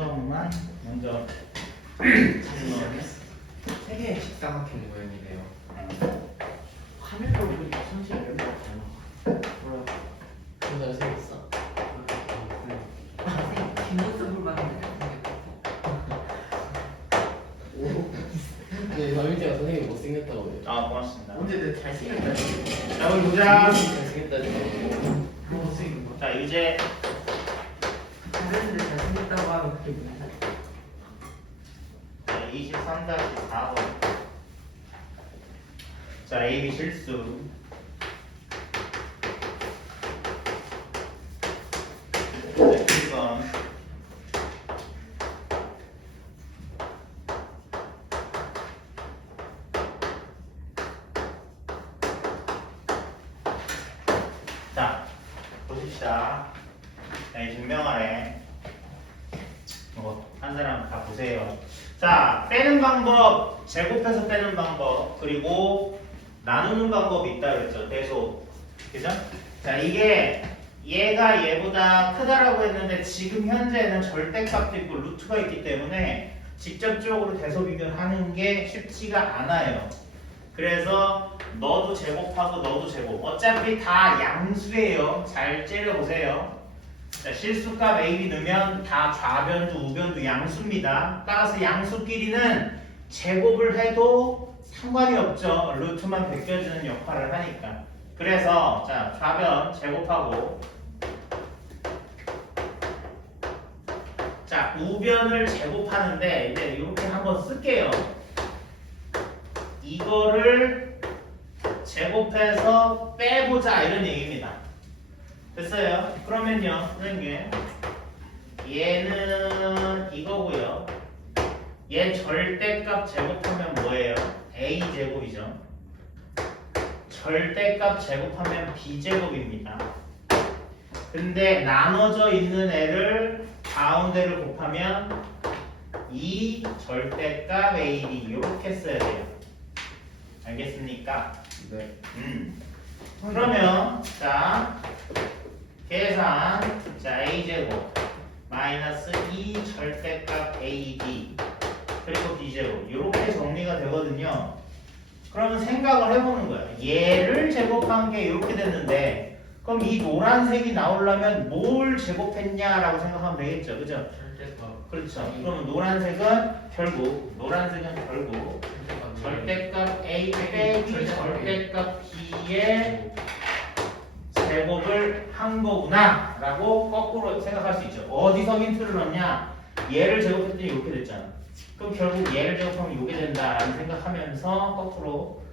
구성만 먼저 세 개의 직사각형 모양이네요. 하늘로 보니까 손실이 얼마 없잖아. 뭐야? 내가 생겼어. 뒷모습을 봤는데 네, 남일제가 선생님이 못생겼다고 해요. 아 고맙습니다. 언제 내 잘생겼다. 자 우리 보자. 잘생겼다고. 못생긴 거. 자 유제 잘했는데 잘생겼다고 하면 그게 뭐야? 23-4번. 자 AB 실수. 네, 1번. 자 보십시다. 자, 이 증명하래. 한 사람 다 보세요. 자, 빼는 방법, 제곱해서 빼는 방법, 그리고 나누는 방법이 있다 그랬죠. 대소. 그죠? 자, 이게 얘가 얘보다 크다라고 했는데 지금 현재는 절대값도 있고 루트가 있기 때문에 직접적으로 대소 비교하는 게 쉽지가 않아요. 그래서 너도 제곱하고 너도 제곱. 어차피 다 양수예요. 잘 째려보세요. 자, 실수값 AB 넣으면 다 좌변도 우변도 양수입니다. 따라서 양수끼리는 제곱을 해도 상관이 없죠. 루트만 베껴주는 역할을 하니까. 그래서 자 좌변 제곱하고 자 우변을 제곱하는데 이제 이렇게 한번 쓸게요. 이거를 제곱해서 빼보자 이런 얘기입니다. 됐어요? 그러면요 선생님 얘는 이거고요. 얘 절대값 제곱하면 뭐예요? A제곱이죠. 절대값 제곱하면 B제곱입니다. 근데 나눠져 있는 애를 가운데를 곱하면 이 절대값 AB 이렇게 써야 돼요. 알겠습니까? 네. 그러면 자 계산 자 A제곱 마이너스 2 절대값 AB 그리고 B제곱 이렇게 정리가 되거든요. 그러면 생각을 해보는 거예요. 얘를 제곱한 게 이렇게 됐는데 그럼 이 노란색이 나오려면 뭘 제곱했냐라고 생각하면 되겠죠. 그죠? 절대값. 그렇죠. 그러면 노란색은 결국 절대값 A 빼기 절대값 B의 제곱을 한 거구나 라고 거꾸로 생각할 수 있죠. 어디서 힌트를 넣냐? 얘를 제곱했더니 이렇게 됐잖아. 그럼 결국 얘를 제곱하면 이렇게 된다라는 생각하면서 거꾸로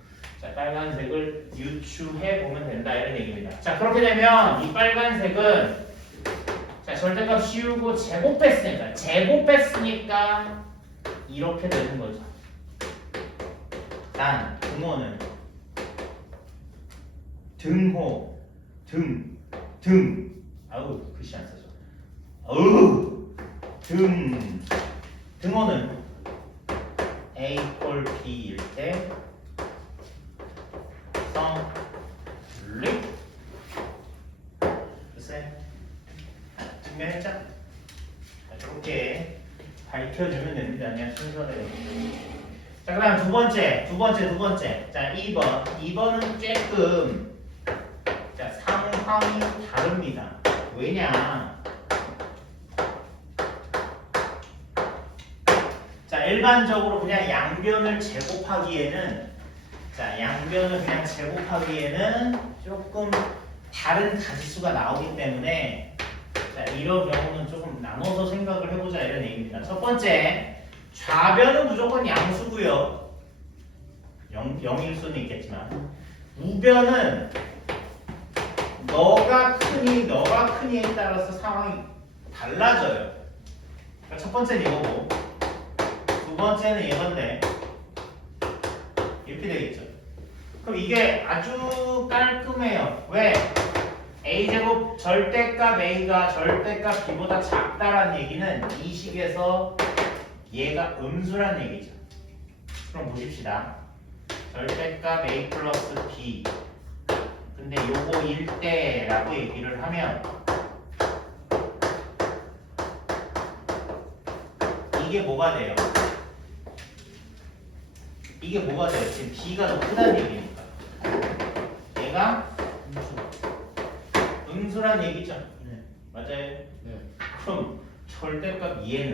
자 빨간색을 유추해 보면 된다 이런 얘기입니다. 자 그렇게 되면 이 빨간색은 자 절대값 씌우고 제곱했으니까 이렇게 되는 거죠. 단 등호는 등 아우 글씨 안 써져. 어우 등호는 A 꼴 B일 때 성립. 됐어요? 증명했죠? 자, 이렇게 밝혀주면 됩니다. 그냥 순서대로. 자, 그 다음 두 번째. 자, 2번은 조금 자, 상황이 다릅니다. 왜냐? 자, 일반적으로 그냥 양변을 제곱하기에는 조금 다른 가지수가 나오기 때문에 자, 이런 경우는 조금 나눠서 생각을 해보자 이런 얘기입니다. 첫 번째, 좌변은 무조건 양수고요. 0일 수는 있겠지만 우변은 너가 크니에 따라서 상황이 달라져요. 그러니까 첫 번째는 이거고 두 번째는 이건데 이렇게 되겠죠. 그럼 이게 아주 깔끔해요. 왜? A제곱 절대값 A가 절대값 B보다 작다라는 얘기는 이 식에서 얘가 음수란 얘기죠. 그럼 보십시다. 절대값 A 플러스 B 근데 요거 1대라고 얘기를 하면 이게 뭐가 돼요? 이게 뭐가 돼요? 지금 B가 더 크다는 얘기니까. 얘가 음수란 얘기죠. 네. 맞아요. 네. 그럼 절대값 얘는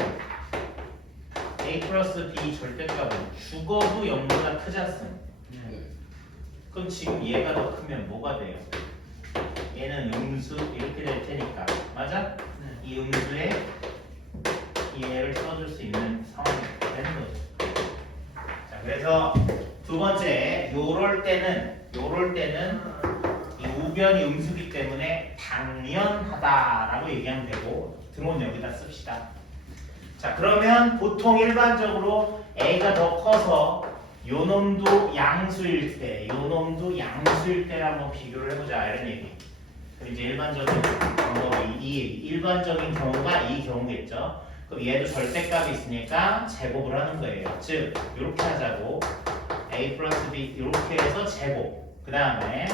A 플러스 B 절대값은 죽어도 0보다 크지 않습니까? 네. 그럼 지금 얘가 더 크면 뭐가 돼요? 얘는 음수 이렇게 될 테니까. 맞아? 이 음수에 이 얘를 써줄 수 있는 상황이 되는 거죠. 자, 그래서 두 번째, 요럴 때는 이 우변이 음수기 때문에 당연하다라고 얘기하면 되고, 등호는 여기다 씁시다. 자, 그러면 보통 일반적으로 A가 더 커서 요 놈도 양수일 때, 요 놈도 양수일 때를 한번 비교를 해보자 이런 얘기. 그럼 이제 일반적인 방법이 일반적인 경우가 이 경우겠죠. 그럼 얘도 절대값이 있으니까 제곱을 하는 거예요. 즉 이렇게 하자고 A 플러스 B 이렇게 해서 제곱. 그 다음에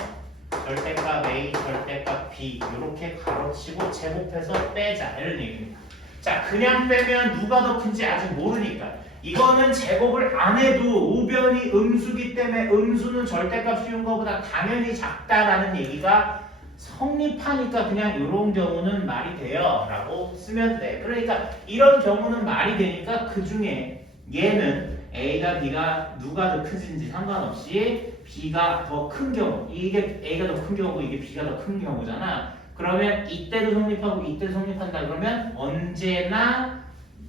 절대값 A, 절대값 B 이렇게 가로치고 제곱해서 빼자 이런 얘기입니다. 자, 그냥 빼면 누가 더 큰지 아직 모르니까 이거는 제곱을 안 해도 우변이 음수기 때문에 음수는 절대값 씌운 것보다 당연히 작다라는 얘기가 성립하니까 그냥 이런 경우는 말이 돼요 라고 쓰면 돼. 그러니까 이런 경우는 말이 되니까 그 중에 얘는 A가 B가 누가 더 크진지 상관없이 B가 더 큰 경우, 이게 A가 더 큰 경우고 이게 B가 더 큰 경우잖아. 그러면 이때도 성립하고 이때도 성립한다 그러면 언제나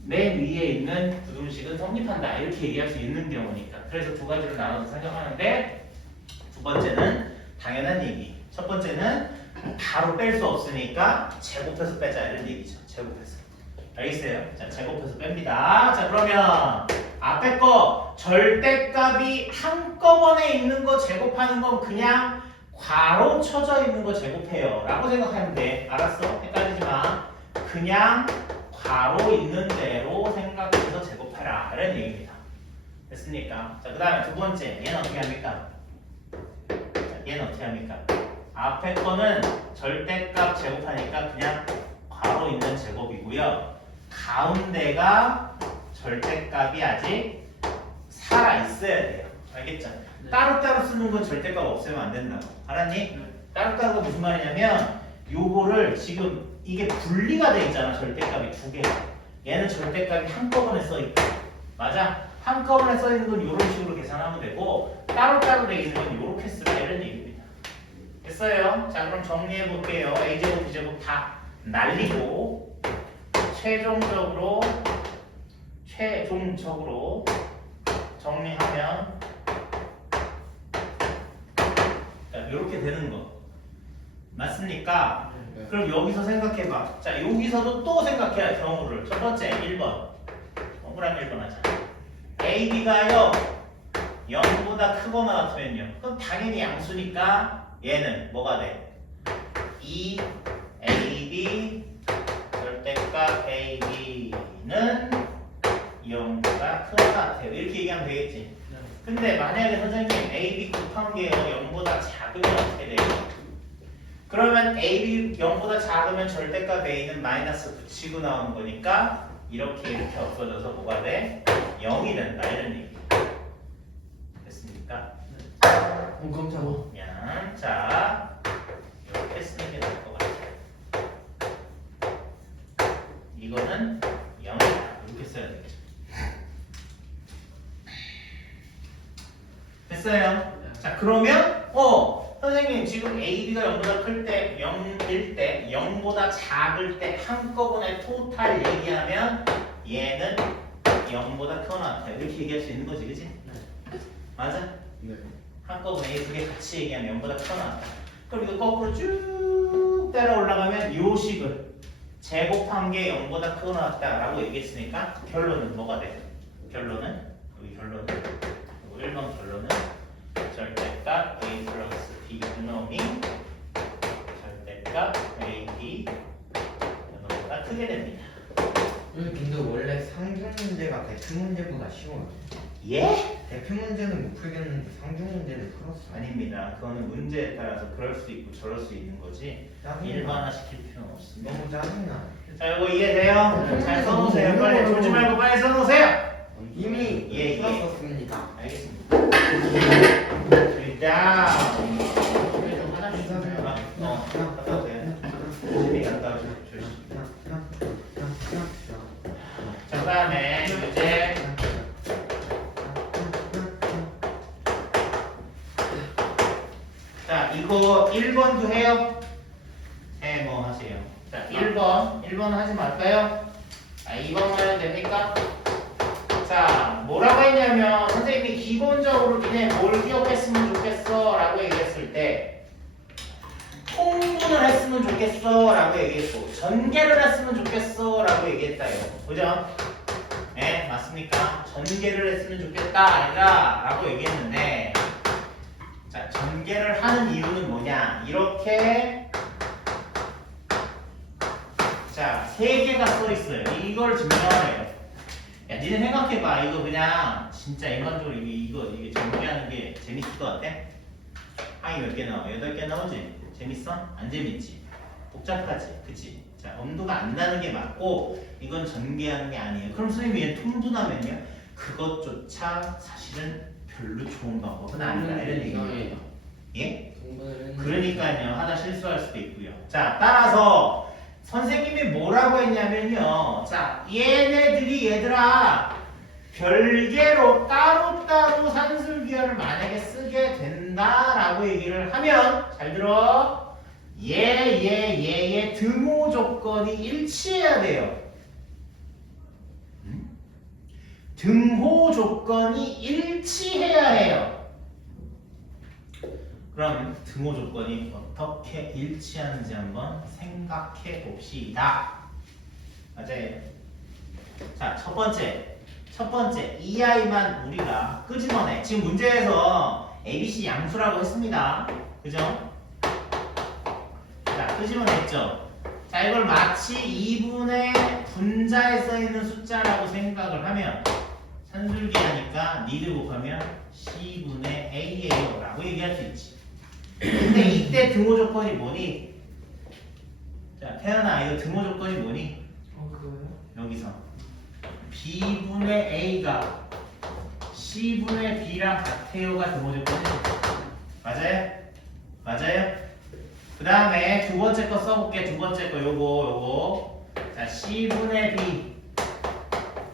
맨 위에 있는 부등식은 성립한다 이렇게 얘기할 수 있는 경우니까. 그래서 두 가지로 나눠서 생각하는데, 두 번째는 당연한 얘기, 첫 번째는 바로 뺄 수 없으니까 제곱해서 빼자 이런 얘기죠. 제곱해서. 알겠어요? 자, 제곱해서 뺍니다. 자, 그러면 앞에 거 절대값이 한꺼번에 있는 거 제곱하는 건 그냥 괄호 쳐져 있는 거 제곱해요 라고 생각하면 돼. 알았어? 헷갈리지 마. 그냥 괄호 있는 대로 생각해서 제곱해라 이런 얘기입니다. 됐습니까? 자, 그 다음에 두 번째, 얘는 어떻게 합니까? 자, 얘는 어떻게 합니까? 앞에 거는 절대값 제곱하니까 그냥 괄호 있는 제곱이고요. 가운데가 절대값이 아직 살아있어야 돼요. 알겠죠? 네. 따로따로 쓰는 건 절대값 없애면 안 된다고. 알았니? 따로따로가 무슨 말이냐면 요거를 지금 이게 분리가 돼 있잖아. 절대값이 두 개가. 얘는 절대값이 한꺼번에 써 있고. 맞아? 한꺼번에 써 있는 건 이런 식으로 계산하면 되고 따로따로 돼 있는 건 이렇게 쓰라 이런 얘기입니다. 됐어요? 자, 그럼 정리해 볼게요. A제곱, B제곱 다 날리고 최종적으로 정리하면 자, 이렇게 되는 거 맞습니까? 네. 그럼 여기서 생각해봐. 자, 여기서도 또 생각해야 경우를. 첫 번째 1번 동그라미 1번 하자. A, B가요 0보다 크거나 같으면요, 그럼 당연히 양수니까 얘는 뭐가 돼? 2 A, B 절대값 A, B는 0보다 크거나 같아요. 이렇게 얘기하면 되겠지. 근데 만약에 선생님 A, B 곱한 게요 0보다 작으면 어떻게 돼요? 그러면 A, B 0보다 작으면 절대값 A는 마이너스 붙이고 나오는 거니까 이렇게 없어져서 뭐가 돼? 0이 된다 이런 얘기. 됐습니까? 깜짝아. 그냥 자 이렇게 쓰는 게 나을 것 같아요. 이거는 0이다 이렇게 써야 되겠죠. 됐어요? 자, 그러면 선생님 지금 A, B가 0보다 클 때, 0일 때, 0보다 작을 때 한꺼번에 토탈 얘기하면 얘는 0보다 크거나 같아요. 이렇게 얘기할 수 있는 거지, 그치? 맞아? 네. 한꺼번에 이 두 개 같이 얘기하면 0보다 크거나 같다. 그럼 이거 거꾸로 쭉 따라 올라가면 요 식을 제곱한 게 0보다 크거나 같다라고 얘기했으니까 결론은 뭐가 돼? 결론은 여기 결론은 1번 결론은 절대값 A 플러스 B 그놈이 절대값 A, B 그놈보다 크게 됩니다. 근데 원래 상중 문제가 대표 문제보다 쉬워요. 예? 대표 문제는 못 풀겠는데 상중 문제는 풀었어. 아닙니다. 그거는 문제에 따라서 그럴 수 있고 저럴 수 있는 거지 일반화 시킬 필요는 없습니다. 너무 짜증나. 자, 이거 이해돼요? 잘 써놓으세요. 빨리 졸지 말고 빨리 써놓으세요. 이미 예, 예. 풀었었습니다. 알겠습니다. 일단 그래도 화장실 좀 가요. 갔다 오세요. 집에 갔다 오세요. 자, 그다음에 이제 자, 이거 1번도 해요? 네, 뭐 하세요. 자, 1번 하지 말까요? 아, 2번만 해도 됩니까? 자, 뭐라고 했냐면 선생님이 기본적으로 니네 뭘 기억했으면 좋겠어 라고 얘기했을 때 통분을 했으면 좋겠어 라고 얘기했고 전개를 했으면 좋겠어 라고 얘기했다요. 그죠? 네, 맞습니까? 전개를 했으면 좋겠다 아니라 라고 얘기했는데 자, 전개를 하는 이유는 뭐냐? 이렇게 자, 3개가 써 있어요. 이걸 증명하래요. 야, 니네 생각해봐. 이거 그냥 진짜 인간적으로 이게 전개하는 게 재밌을 것 같아? 항이 몇 개 나와? 8개 나오지? 재밌어? 안 재밌지? 복잡하지? 그치? 자, 엄두가 안 나는 게 맞고 이건 전개하는 게 아니에요. 그럼 선생님이 얘 통분하면요? 그것조차 사실은 별로 좋은 방법은 아니다. 이런 얘기예요. 예? 그러니까요. 하나 실수할 수도 있고요. 자, 따라서 선생님이 뭐라고 했냐면요. 자, 얘들아 별개로 따로따로 산술기하를 만약에 쓰게 된다라고 얘기를 하면 잘 들어. 얘의 등호 조건이 일치해야 돼요. 등호 조건이 일치해야 해요. 그럼 등호 조건이 어떻게 일치하는지 한번 생각해 봅시다. 맞아요. 자, 첫 번째 이 아이만 우리가 끄집어내. 지금 문제에서 ABC 양수라고 했습니다. 그죠? 자, 끄집어냈죠. 자, 이걸 마치 2분의 분자에 써있는 숫자라고 생각을 하면 산술기 하니까 니들 곱하면 C분의 A예요 라고 얘기할 수 있지. 근데 이때 등호 조건이 뭐니? 자, 태연아, 이거 등호 조건이 뭐니? 그거요? 여기서 B분의 A가 C분의 B랑 같아요가 등호 조건이죠. 맞아요? 맞아요? 그 다음에 두 번째 거 써볼게. 두 번째 거 요거 자, C분의 B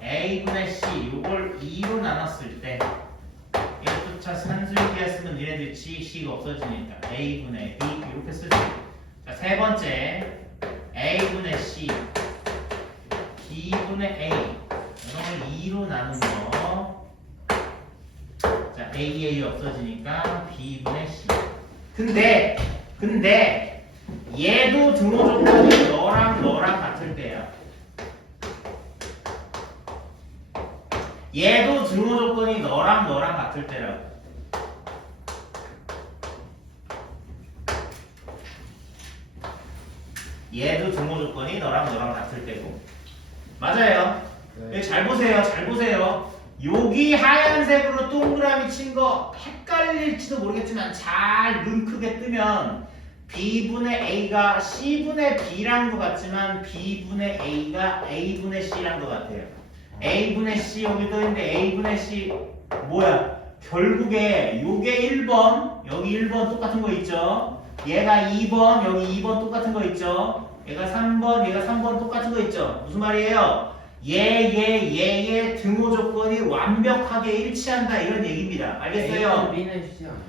A분의 C 요걸 2로 나눴을 때 이것조차 산술기였으면 얘네들 C가 없어지니까 A분의 B 이렇게 쓰죠. 자, 세 번째 A분의 C B분의 A 이걸 2로 나눈 거. 자, A 없어지니까 B분의 C. 근데 얘도 등호 조건이 너랑 같을 때야. 얘도 등호 조건이 너랑 같을 때라고. 얘도 등호 조건이 너랑 같을 때고. 맞아요. 네. 여기 잘 보세요. 여기 하얀색으로 동그라미 친 거 헷갈릴지도 모르겠지만 잘 눈 크게 뜨면 B분의 A가 C분의 B랑도 같지만 B분의 A가 A분의 C랑도 같아요. A분의 C 여기 떠있는데 A분의 C 뭐야? 결국에 요게 1번 여기 1번 똑같은 거 있죠? 얘가 2번 여기 2번 똑같은 거 있죠? 얘가 3번 얘가 3번 똑같은 거 있죠? 무슨 말이에요? 얘의 등호 조건이 완벽하게 일치한다 이런 얘기입니다. 알겠어요? B는 C지 않아요.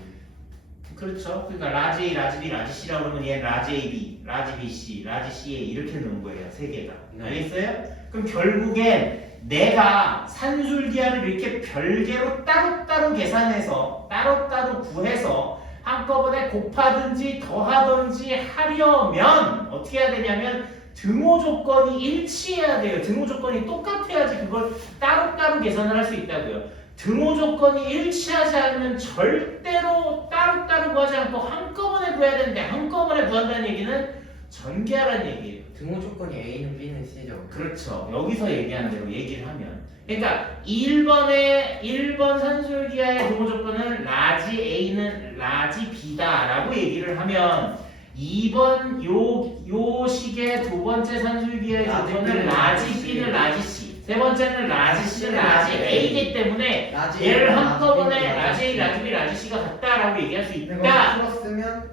그렇죠. 그러니까 라지 A, 라지 B, 라지 C라고 그러면 얘 라지 AB, 라지 BC, 라지 CA 이렇게 넣은 거예요. 세 개가. 네. 알겠어요? 그럼 결국엔 내가 산술기하를 이렇게 별개로 따로따로 계산해서 따로따로 구해서 한꺼번에 곱하든지 더하든지 하려면 어떻게 해야 되냐면 등호 조건이 일치해야 돼요. 등호 조건이 똑같아야지 그걸 따로따로 계산을 할 수 있다고요. 등호 조건이 일치하지 않으면 절대로 따로따로 구하지 않고 한꺼번에 구해야 되는데 한꺼번에 구한다는 얘기는 전개하라는 얘기예요. 등호 조건이 A는 B는 C죠. 그렇죠. 여기서 얘기하는 대로 얘기를 하면 그러니까 1번 산술기하의 등호 조건은 라지 A는 라지 B다 라고 얘기를 하면 2번 요 식의 두 번째 산술기하의 라지 조건은 B는 라지 라지 B는 C. 라지 C 세 번째는 라지 C는 라지 A이기 때문에 얘를 한꺼번에 라지 A, 라지 B, 라지 C가 같다라고 얘기할 수 이거 있다. 풀었으면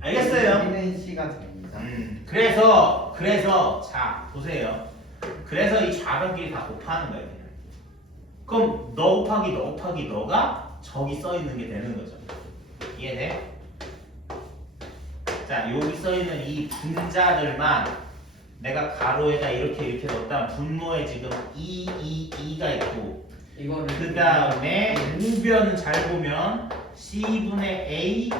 알겠어요? B는 C가 됩니다. 그래서 자 보세요. 그래서 이 좌변끼리 다 곱하는 거예요. 그럼 너 곱하기 너 곱하기 너가 저기 써 있는 게 되는 거죠. 이해돼? 자 여기 써 있는 이 분자들만 내가 가로에다 이렇게 넣었다. 분모에 지금 2가 있고 이거를 그 다음에 우변은 잘 보면 C분의 A,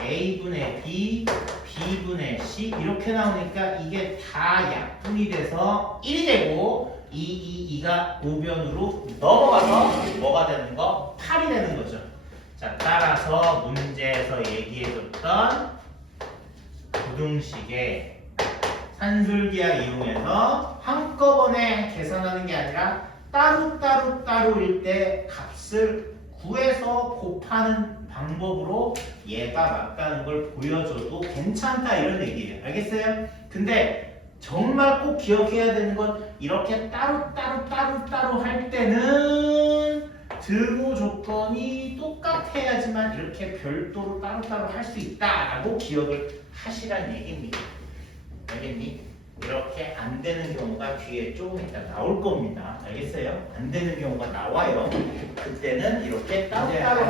A분의 B, B분의 C 이렇게 나오니까 이게 다 약분이 돼서 1이 되고 2가 우변으로 넘어가서 뭐가 되는 거? 8이 되는 거죠. 자 따라서 문제에서 얘기해줬던 부등식의 산술기하 이용해서 한꺼번에 계산하는 게 아니라 따로일 때 값을 구해서 곱하는 방법으로 얘가 맞다는 걸 보여줘도 괜찮다 이런 얘기예요. 알겠어요? 근데 정말 꼭 기억해야 되는 건 이렇게 따로 할 때는 등호 조건이 똑같아야지만 이렇게 별도로 따로 할 수 있다라고 기억을 하시란 얘기입니다. 알겠니? 이렇게 안 되는 경우가 뒤에 조금 이따 나올 겁니다. 알겠어요? 안 되는 경우가 나와요. 그때는 이렇게 따로따로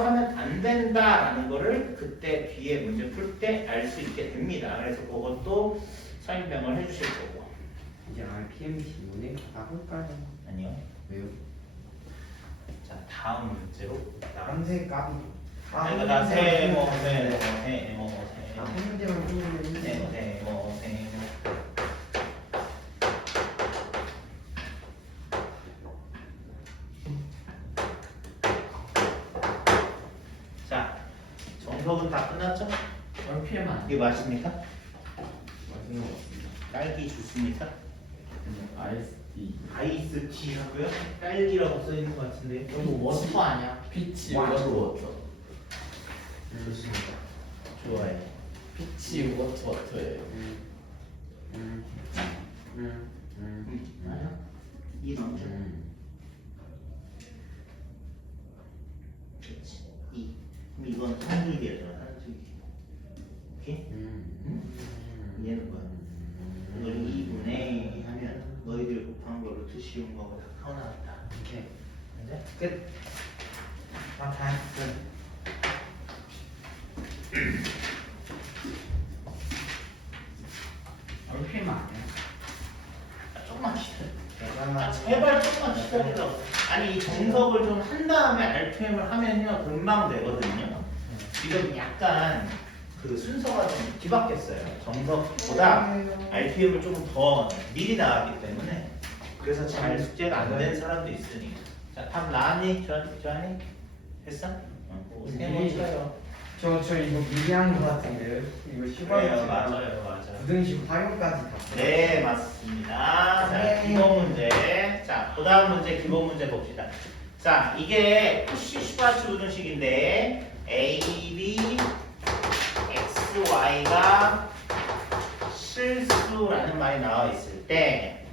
하면 안 된다라는 거를 그때 뒤에 문제 풀 때 알 수 있게 됩니다. 그래서 그것도 설명을 해주실 거고. 이제 RPM 지문에 가볼까요? 아니요. 왜요? 자 다음 문제로 남색 까비. 세 한 문제만 풀면 자 정석은 다 끝났죠? 얼피에만 이게 맛입니까? 맛있는 거 같습니다. 딸기 주스입니까? 아이스티 아이스티라고요? 딸기라고 써 있는 것 같은데. 이거 워터 아니야? 피치 와. 워터 좋습니다. 좋아요. 피치 워터예요. 맞아? 이 넘죠? 그렇지. 이. 그럼 이건 산술기잖아. 산술기. 오케이? 이해는 뭐야? 이걸 2분의 하면 너희들 곱한 걸로 쉬운 거가 다 타나왔다. 오케이. 맞아? 끝. 다 했어. 얼피에만 아니야? 조금만 기다려. 대단하다. 제발 조금만 기다리라고. 아니 이 정석을 좀 한 다음에 RPM을 하면요 금방 되거든요. 지금 약간 그 순서가 좀 뒤바뀌었어요. 정석보다 RPM을 조금 더 미리 나왔기 때문에 그래서 잘 숙제가 안 된 사람도 있으니까. 자, 답 나왔니? 조한이? 했어? 세번 쳐요. 저 이거 미리 한 거 같은데요? 이거 그래요, 시간 맞아요. 부등식 활용까지 다. 네, 맞습니다. 자, 기본 문제. 자, 그 다음 문제, 기본 문제 봅시다. 자, 이게 슈바츠 부등식인데 A, B, X, Y가 실수라는 말이 나와 있을 때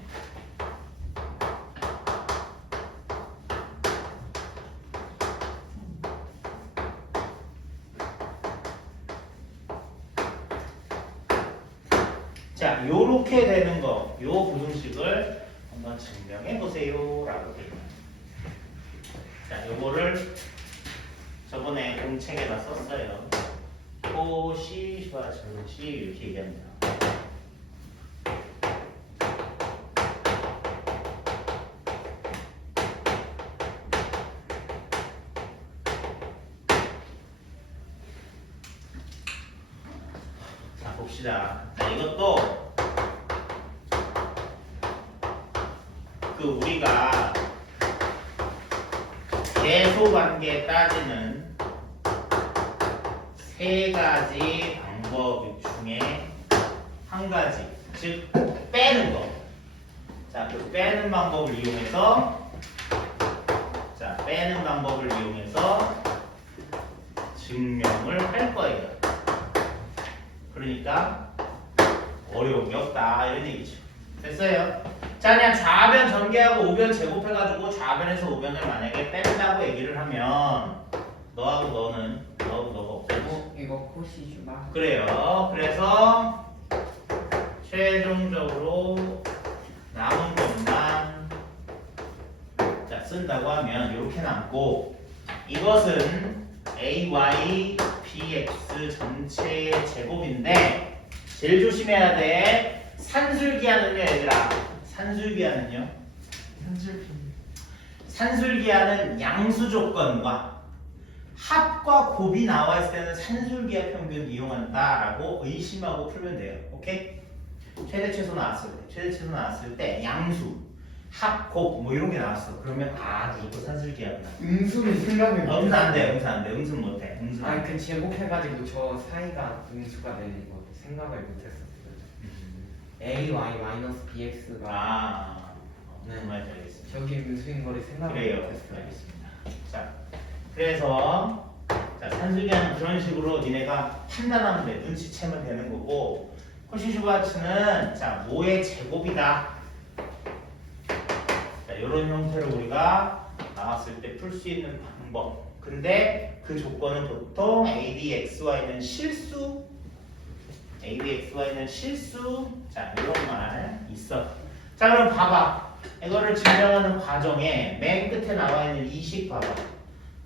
자, 요렇게 되는 거, 요 부등식을 한번 증명해 보세요. 라고 돼요. 자, 요거를 저번에 공책에다 썼어요. 코시, 슈바츠, 이렇게 얘기합니다. 자, 봅시다. 자, 이것도 우리가 계소관계 따지는 세 가지 방법 중에 한 가지, 즉 빼는 거. 자, 그 빼는 방법을 이용해서 증명을 할 거예요. 그러니까 어려운 게 없다 이런 얘기죠. 됐어요? 자 그냥 좌변 전개하고 우변 제곱해가지고 좌변에서 우변을 만약에 뺀다고 얘기를 하면 너하고 너하고 너가 없어. 이거 코시주가 그래요. 그래서 최종적으로 남은 것만 자 쓴다고 하면 이렇게 남고 이것은 AY BX 전체의 제곱인데 제일 조심해야 돼. 산술기하는요 얘들아. 산술기하는요. 산술기하는 양수 조건과 합과 곱이 나와 있을 때는 산술기하 평균 이용한다라고 의심하고 풀면 돼요. 오케이? 최대 최소 나왔을 때 양수, 합, 곱 뭐 이런 게 나왔어. 그러면 무조건 산술기하구나. 음수를 생각해 음수 안 돼. 음수 못 해. 음수 안 아니 돼. 그 제곱해가지고 저 사이가 음수가 되는 거 생각을 못했었어요. AY 마이너스 BX가 무슨 말인지 알겠습니다. 저기 음수인 거를 생각을 그래요. 못했어요. 알겠습니다. 자, 그래서 산술기하는 그런 식으로 니네가 판단하면 돼. 눈치채면 되는 거고 코시주바츠는 자 모의 제곱이다. 자, 이런 형태로 우리가 나왔을 때 풀 수 있는 방법. 근데 그 조건은 보통 ABXY는 실수. ABXY는 실수. 자, 이런 말 있어. 자, 그럼 봐봐. 이거를 증명하는 과정에 맨 끝에 나와 있는 이 식 봐봐.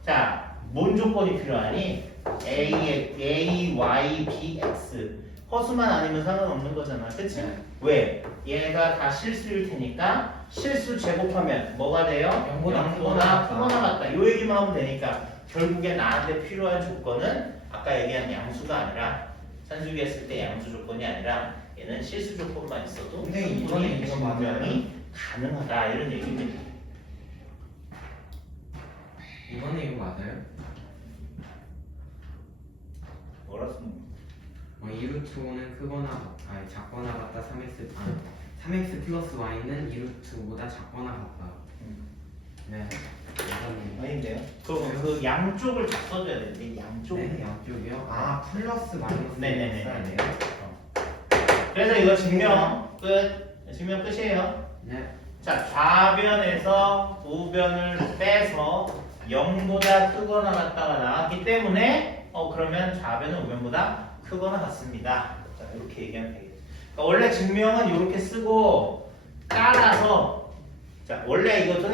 자, 뭔 조건이 필요하니? A, Y, B, X. 허수만 아니면 상관없는 거잖아. 그치? 네. 왜? 얘가 다 실수일 테니까 실수 제곱하면 뭐가 돼요? 0보다 크거나 같다. 요 얘기만 하면 되니까 결국에 나한테 필요한 조건은 아까 얘기한 양수가 아니라 산술기 했을 때 양수 조건이 아니라 얘는 실수 조건만 있어도 근데 이번에 충분히 이거 맞아요? 증명이 가능하다 이런 얘기입니다. 이번에 이거 맞아요? 뭐라 쓰는 2루트는 크거나 아니 작거나 같다 3x 플러스 y는 2루트보다 작거나 같다. 네. 이거는 아닌데요? 그럼 그 양쪽을 다 써줘야 되는데 양쪽. 네, 양쪽이요? 아 플러스 마이너스 네네네. 써야 돼요? 그래서 이거 증명 끝. 증명 끝이에요. 네. 자, 좌변에서 우변을 빼서 0보다 크거나 같다가 나왔기 때문에 그러면 좌변은 우변보다 크거나 같습니다. 자, 이렇게 얘기하면 되겠죠. 그러니까 원래 증명은 이렇게 쓰고 따라서 자, 원래 이것은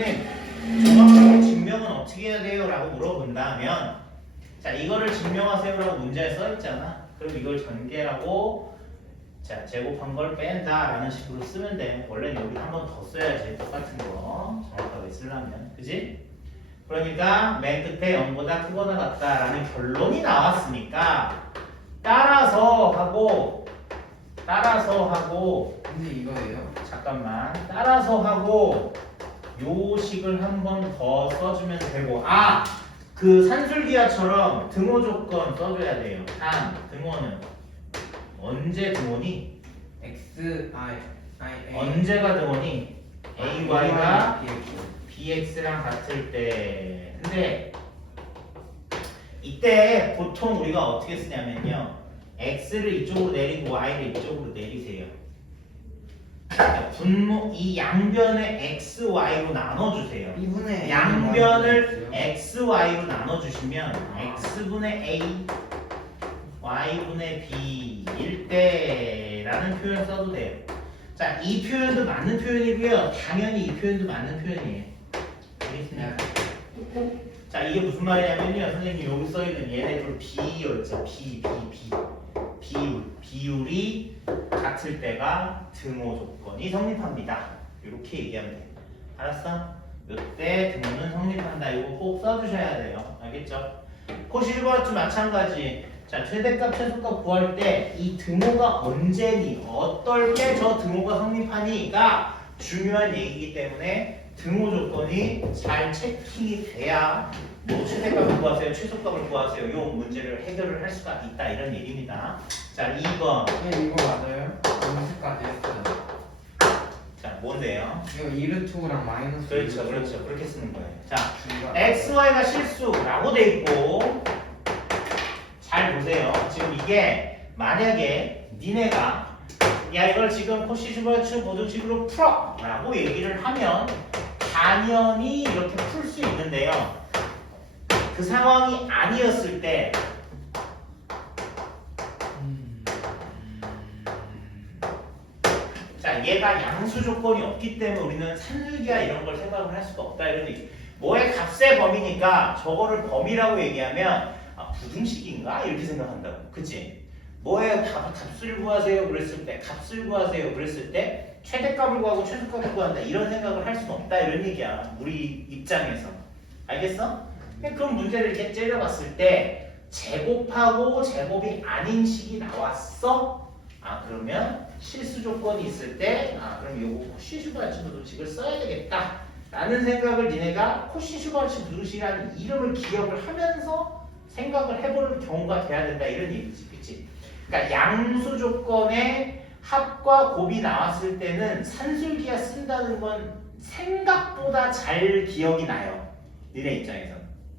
정확하게 증명은 어떻게 해야 돼요? 라고 물어본다면 자, 이거를 증명하세요라고 문제에 써 있잖아. 그럼 이걸 전개하고 자, 제곱한 걸 뺀다라는 식으로 쓰면 돼. 원래는 여기 한 번 더 써야지. 똑같은 거 정확하게 쓰려면. 그지? 그러니까 맨 끝에 0보다 크거나 같다라는 결론이 나왔으니까 따라서 하고 근데 이거예요? 잠깐만 따라서 하고 요 식을 한 번 더 써주면 되고 그 산술기하처럼 등호 조건 써줘야 돼요. 등호는 언제 등호니? 언제가 등호니? AY가 BX랑 같을 때. 근데 이때 보통 우리가 어떻게 쓰냐면요. X를 이쪽으로 내리고 Y를 이쪽으로 내리세요. 분모 이 양변을 X, Y로 나눠주세요. 이분의 양변을 X, Y로 나눠주시면 X분의 A, Y분의 B일 때라는 표현 써도 돼요. 자, 이 표현도 맞는 표현이고요. 당연히 이 표현도 맞는 표현이에요. 알겠습니까? 자, 이게 무슨 말이냐면요. 선생님 여기 써있는 얘네들 비율이죠. 비율이 같을 때가 등호 조건이 성립합니다. 이렇게 얘기하면 돼. 알았어? 이때 등호는 성립한다. 이거 꼭 써주셔야 돼요. 알겠죠? 코시리버츠 마찬가지. 자, 최대값, 최소값 구할 때 이 등호가 언제니, 어떨 때 저 등호가 성립하니가 중요한 얘기이기 때문에 등호 조건이 잘 체킹이 돼야 뭐 최대값을 구하세요, 최소값을 구하세요. 이 문제를 해결을 할 수가 있다 이런 얘기입니다. 자, 2번. 네, 이거 맞아요? 음수까지 했어요. 자, 뭔데요? 이거 2루트랑 마이너스 그렇죠, 그렇죠. 그렇게 쓰는 거예요. 자, 중간. x, y가 실수라고 돼 있고 잘 보세요. 지금 이게 만약에 니네가 야 이걸 지금 코시-슈바르츠 부등식으로 풀어 라고 얘기를 하면 당연히 이렇게 풀 수 있는데요. 그 상황이 아니었을 때 자, 얘가 양수 조건이 없기 때문에 우리는 산술기야 이런 걸 생각을 할 수가 없다 이런 얘기. 뭐의 값의 범위니까 저거를 범위라고 얘기하면 아, 부등식인가 이렇게 생각한다고. 그치? 뭐의 값을 구하세요 그랬을 때 값을 구하세요 그랬을 때 최대값을 구하고 최소값을 구한다 이런 생각을 할 수는 없다 이런 얘기야. 우리 입장에서. 알겠어? 그럼 문제를 이렇게 째려봤을 때 제곱하고 제곱이 아닌 식이 나왔어? 아 그러면 실수 조건이 있을 때 아 그럼 요거 코시-슈바르츠 부등식을 써야 되겠다 라는 생각을 니네가 코시-슈바르츠 부등식이라는 이름을 기억을 하면서 생각을 해볼 경우가 돼야 된다 이런 얘기지. 그치? 그러니까 양수 조건의 합과 곱이 나왔을 때는 산술기하 쓴다는 건 생각보다 잘 기억이 나요. 니네 입장에서.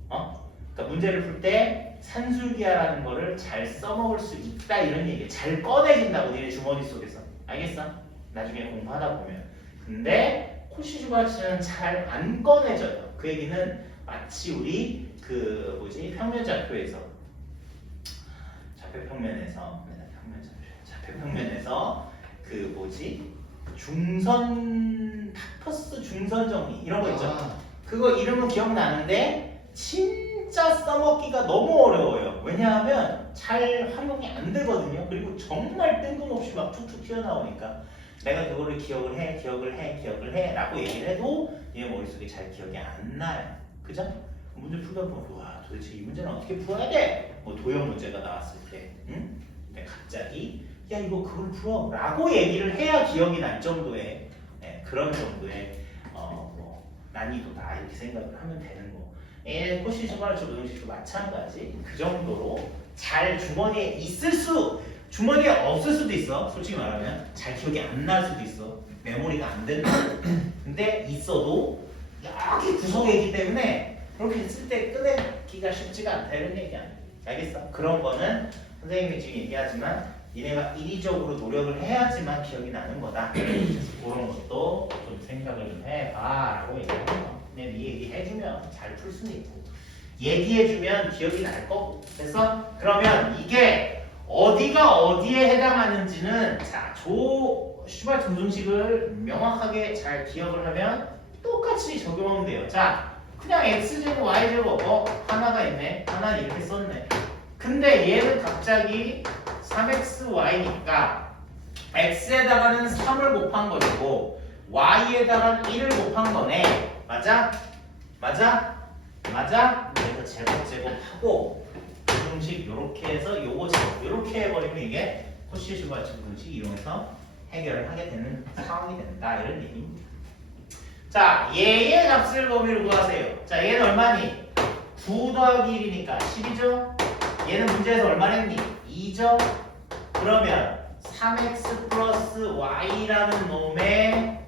그러니까 문제를 풀 때 산술기하라는 거를 잘 써먹을 수 있다 이런 얘기. 잘 꺼내진다고 니네 주머니 속에서. 알겠어? 나중에 공부하다 보면. 근데 코시-슈바르츠는 잘 안 꺼내져요. 그 얘기는 마치 우리 그 뭐지 평면좌표에서 좌표평면에서 그 뭐지 중선 파커스 중선 정리 이런 거 있죠. 그거 이름은 기억나는데 진짜 써먹기가 너무 어려워요. 왜냐하면 잘 활용이 안 되거든요. 그리고 정말 뜬금없이 막 툭툭 튀어나오니까 내가 그거를 기억을 해 라고 얘기를 해도 얘 머릿속에 잘 기억이 안 나요. 그죠? 문제 풀다 보면 와 도대체 이 문제는 어떻게 풀어야 돼? 뭐 도형 문제가 나왔을 때 응? 근데 갑자기 야 이거 그걸 풀어 라고 얘기를 해야 기억이 날 정도의 그런 정도의 뭐 난이도다 이렇게 생각을 하면 되는 거. 코시-슈바르츠 부등식도 마찬가지. 그 정도로 잘 주머니에 주머니에 없을 수도 있어. 솔직히 말하면 잘 기억이 안 날 수도 있어. 메모리가 안 된다. 근데 있어도 여기 구석에 있기 때문에 그렇게 쓸 때 꺼내기가 쉽지가 않다 이런 얘기야. 알겠어? 그런 거는 선생님이 지금 얘기하지만 니네가 인위적으로 노력을 해야지만 기억이 나는 거다. 그런 것도 좀 생각을 좀 해봐 라고 얘기하는 거. 그냥 이 얘기 해주면 잘 풀 수는 있고 얘기해주면 기억이 날 거고. 그래서 그러면 이게 어디가 어디에 해당하는지는 자, 슈바르츠 부등식을 명확하게 잘 기억을 하면 똑같이 적용하면 돼요. 자, 그냥 x제곱 y제곱 하나가 있네. 하나 이렇게 썼네. 근데 얘는 갑자기 3xy니까 x에다가는 3을 곱한 거고 y에다가는 1을 곱한 거네. 맞아? 맞아? 맞아? 그래서 제곱하고 부등식 요렇게 해서 요거 제곱 요렇게 해버리면 이게 코시-슈바르츠 부등식 이용해서 해결을 하게 되는 상황이 된다 이런 얘기입니다. 자, 얘의 값을 범위로 구하세요. 자, 얘는 얼마니? 9 더하기 1이니까 10이죠? 얘는 문제에서 얼마 냈니? 2죠? 그러면 3x 플러스 y라는 놈의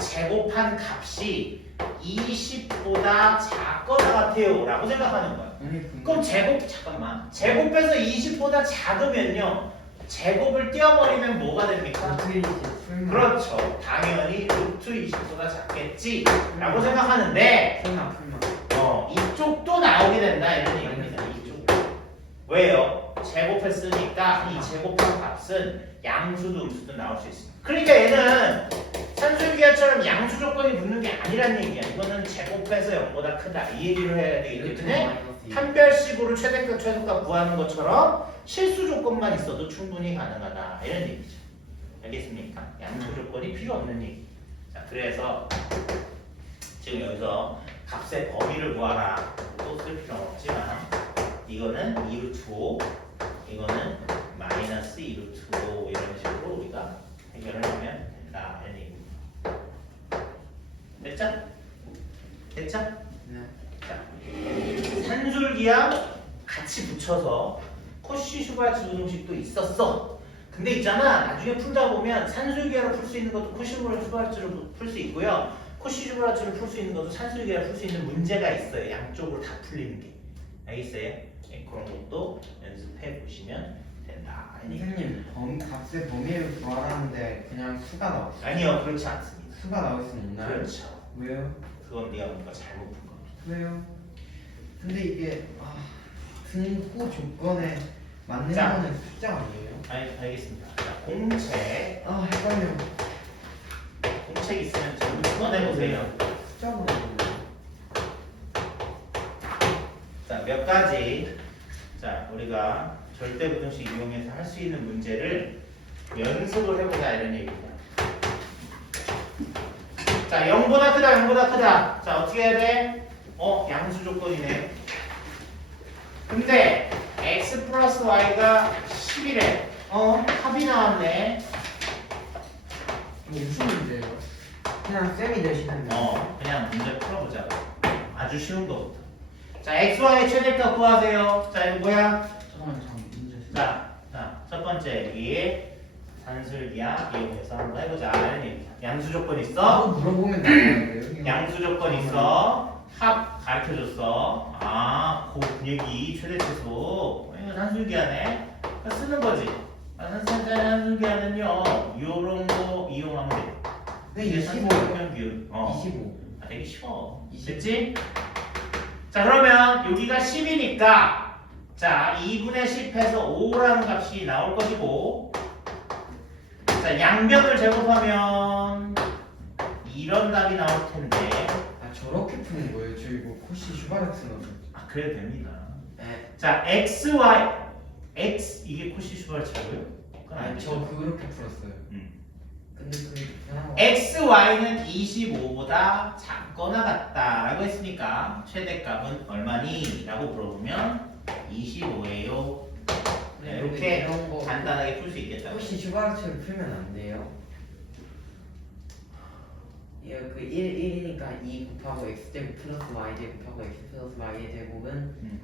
제곱한 값이 20보다 작거나 같아요 라고 생각하는 거야. 그럼 제곱해서 20보다 작으면요 제곱을 떼어버리면 뭐가 됩니까? 그렇죠. 당연히 루트 20보다 작겠지 라고 생각하는데 이쪽도 나오게 된다 이런 얘기입니다. 이쪽도. 왜요? 제곱했으니까 이 제곱한 값은 양수도 음수도 나올 수 있습니다. 그러니까 얘는 산술기하처럼 양수 조건이 붙는 게 아니란 얘기야. 이거는 제곱해서 0보다 크다 이 얘기를 해야 되기 때문에 판별식으로 최대값 최소값 구하는 것처럼 실수 조건만 있어도 충분히 가능하다 이런 얘기죠. 알겠습니까? 양수 조건이 필요 없는 얘기. 자, 그래서 지금 여기서 값의 범위를 구하라 또 쓸 필요는 없지만 이거는 2루트 5 이거는 마이너스 2루트 5 이런 식으로 우리가 해결을 하면 된다 이런 얘기입니다. 됐죠? 됐죠? 네. 자, 산술기하 같이 붙여서 코시-슈바르츠 부등식도 있었어. 근데 있잖아 나중에 풀다 보면 산술기하로 풀 수 있는 것도 코시-슈바르츠로 풀 수 있고요. 코시-슈바르츠로 풀 수 있는 것도 산술기하로 풀 수 있는 문제가 있어요. 양쪽으로 다 풀리는 게. 알겠어요? 네, 그런 것도 연습해 보시면 된다. 선생님 값의 범위를 구하라는데 그냥 수가 나왔어요. 아니요, 그렇지 않습니다. 수가 나올 수는 없나요? 그렇죠. 왜요? 그건 네가 뭔가 잘못 푼 겁니다. 왜요? 근데 이게 등호 조건에 맞는 자. 거는 숫자 아니에요? 알겠습니다. 자, 공책. 헷갈려. 공책 있으면 좀 꺼내보세요. 숫자로 자, 몇 가지. 자, 우리가 절대부등식 이용해서 할 수 있는 문제를 연습을 해보자 이런 얘기입니다. 자, 0보다 크다, 0보다 크다. 자, 어떻게 해야 돼? 양수 조건이네. 근데 x 플러스 y가 10이래. 합이 나왔네. 이거 무슨 문제예요? 그냥 쌤이 되시는데. 그냥 문제 풀어보자. 아주 쉬운 거부터. 자, x, y의 최대값 구하세요. 자, 이거 뭐야? 잠깐만 문제. 자, 첫 번째 여기 산술기하 이용해서 한번 해보자. 이런 얘기야. 양수 조건 있어? 물어보면 되는데요. 양수 조건 있어. 합 가르쳐줬어. 그 분위기 최대 최소. 이거 산술기하네. 그러니까 쓰는 거지. 산술기하는요. 요런 거 이용하면 돼. 네, 이게 25. 산술기하는 25. 되게 쉬워. 됐지? 자, 그러면 여기가 10이니까 자, 2분의 10해서 5라는 값이 나올 것이고, 자, 양변을 제곱하면 이런 답이 나올 텐데, 저렇게 푸는 거예요? 저 이거 코시 슈바르츠는. 그래도 됩니다. 네. 자, x, y, x 이게 코시 슈바르츠라고요? 그건 아니 아니죠. 저 그렇게 풀었어요. 근데 그게 불편한 거. x, y는 25보다 작거나 같다라고 했으니까 최대값은 얼마니? 라고 물어보면 25예요. 네, 이렇게 이런 거 간단하게 풀 수 있겠다. 코시 슈바르츠를 풀면 안 돼요. 예, 그 1이니까 2 곱하고 x 제곱 플러스 y 제곱 곱하고 x 플러스 y의 제곱은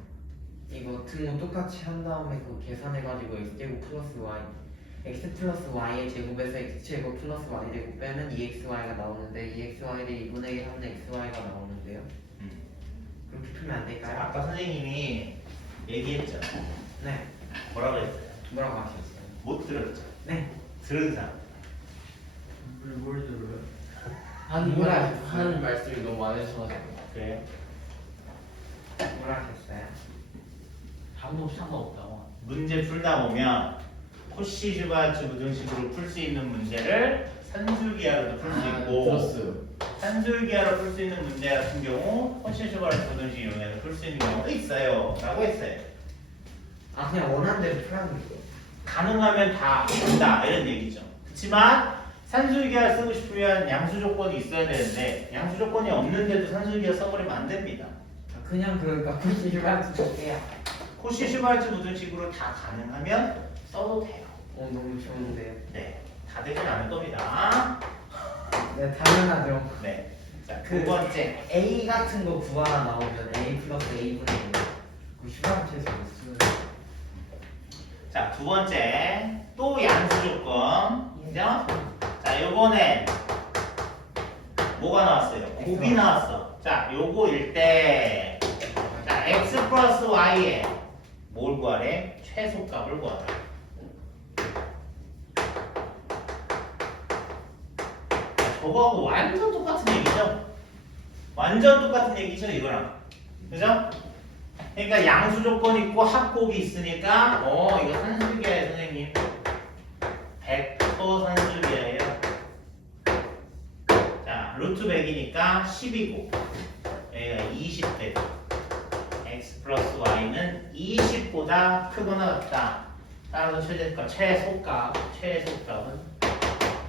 이거 등호 똑같이 한 다음에 그거 계산해가지고 x 제곱 플러스 y x 플러스 y의 제곱에서 x 제곱 플러스 y 제곱 빼면 2xy가 나오는데 2xy를 2분의 1 하면 xy가 나오는데요. 그렇게 풀면 안 자, 될까요? 아까 선생님이 얘기했죠. 네. 뭐라고 했어요? 뭐라고 하셨어요? 못 들었죠. 네. 들은 사람. 뭘 들어요? 뭐라 하는 말씀이 너무 많으셔가지고 그래요? 뭐라 하셨어요? 아무 상관없다고. 문제 풀다 보면 코시 슈바르츠 부등식으로 풀 수 있는 문제를 산술기하로도 풀 수 있고, 들었어요. 산술기하로 풀 수 있는 문제 같은 경우 코시 슈바르츠 부등식 이용해서 풀 수 있는 경우도 있어요. 라고 했어요. 그냥 원하는 대로 풀라는 거. 가능하면 다 된다 이런 얘기죠. 그렇지만 산술기하 쓰고 싶으면 양수 조건이 있어야 되는데 양수 조건이 없는데도 산술기하 써버리면 안 됩니다. 그냥 그러니까 코시 슈바르츠 줄게요. 코시 슈바르츠 부등식으로 다 가능하면 써도 돼요. 너무 좋은데요. 네, 다 되진 않을 겁니다. 네, 당연하죠. 네, 자, 그- 두 번째. A 같은 거 구하라 나오면 A 플러스 A분의 1. 그 슈바르츠에서 못 쓰는. 자, 두 번째. 또 양수 조건. 그죠? 자, 요번엔 뭐가 나왔어요? 곱이 나왔어. 자, 요거일 때, 자, x 플러스 y에 뭘 구하래? 최소값을 구하라. 저거하고 완전 똑같은 얘기죠? 완전 똑같은 얘기죠, 이거랑. 그죠? 그러니까 양수 조건 있고 합곱이 있으니까, 이거 산술기하예요, 선생님. 100% 산술기하예요. 자, 루트 100이니까 10이고, 여기가 20대. x 플러스 y는 20보다 크거나 같다. 따라서 최소값은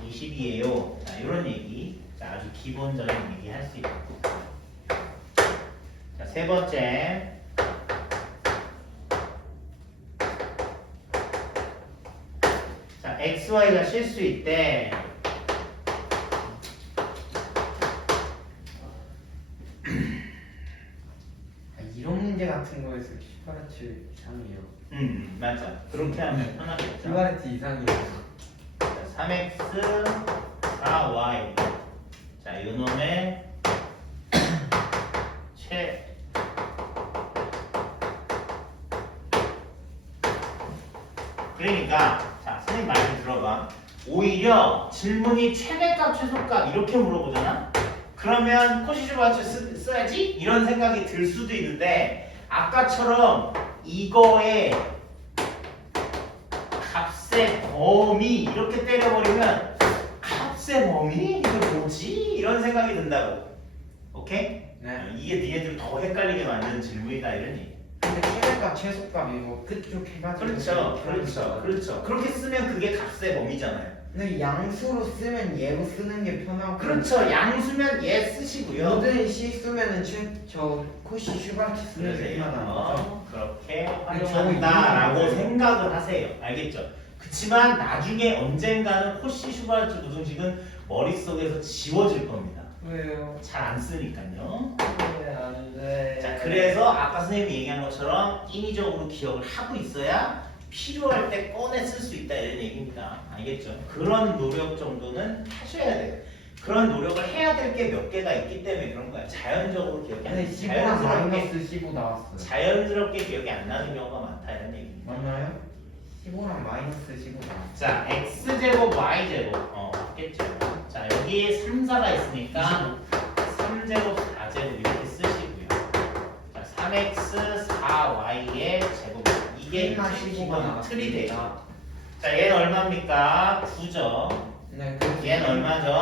20이에요. 자, 이런 얘기. 자, 아주 기본적인 얘기 할 수 있고. 자, 세 번째. 자, xy가 실수일 때 이런 문제 같은 거에서 슈바르츠 이상이에요. 맞아. 그렇게 하면 편하겠죠. 슈바르츠 이상이에요. 자, 3x 4y. 자, 요놈의 그러니까 자 선생님 말 좀 들어봐. 오히려 질문이 최대값 최소값 이렇게 물어보잖아. 그러면 코시슈바츠 써야지 이런 생각이 들 수도 있는데 아까처럼 이거의 값의 범위 이렇게 때려버리면 값의 범위? 이거 뭐지? 이런 생각이 든다고. 오케이? 네. 이게 니네들 더 헷갈리게 만드는 질문이다 이런 얘기. 근데 최대값 최소값 이거 끝쪽 해가지고 그렇죠. 그렇게 쓰면 그게 값의 범위잖아요. 근데 양수로 쓰면 얘로 쓰는 게 편하고 그렇죠. 양수면 얘 쓰시고요. 모든 시 쓰면은 저 코시 슈바트 쓰는 게 그러세요. 편하다는 거죠. 그렇게 근데 활용한다라고 저거 생각을 하세요. 알겠죠? 그치만 나중에 언젠가는 코시 슈바르트 부등식은 머릿속에서 지워질 겁니다. 왜요? 잘 안 쓰니까요. 안돼. 자, 그래서 아까 선생님이 얘기한 것처럼 인위적으로 기억을 하고 있어야 필요할 때 꺼내 쓸 수 있다 이런 얘기입니다. 알겠죠? 그런 노력 정도는 하셔야 돼요. 그런 노력을 해야 될 게 몇 개가 있기 때문에 그런 거야. 자연적으로 기억이 안 근데 나. 15랑 마이너스 15 나왔어요. 자연스럽게 기억이 안 나는 경우가 많다 이런 얘기입니다. 맞나요? 15랑 마이너스 15 나왔어요. 자, x제곱 y제곱 맞겠죠? 자, 여기 3, 4가 있으니까 3제곱 4제곱 이렇게 쓰시고요. 자, 3x 4y의 제곱 이게 15가 나왔습니다. 틀이 되죠. 자, 얘는 얼마입니까? 9죠. 네, 얘는 얼마죠?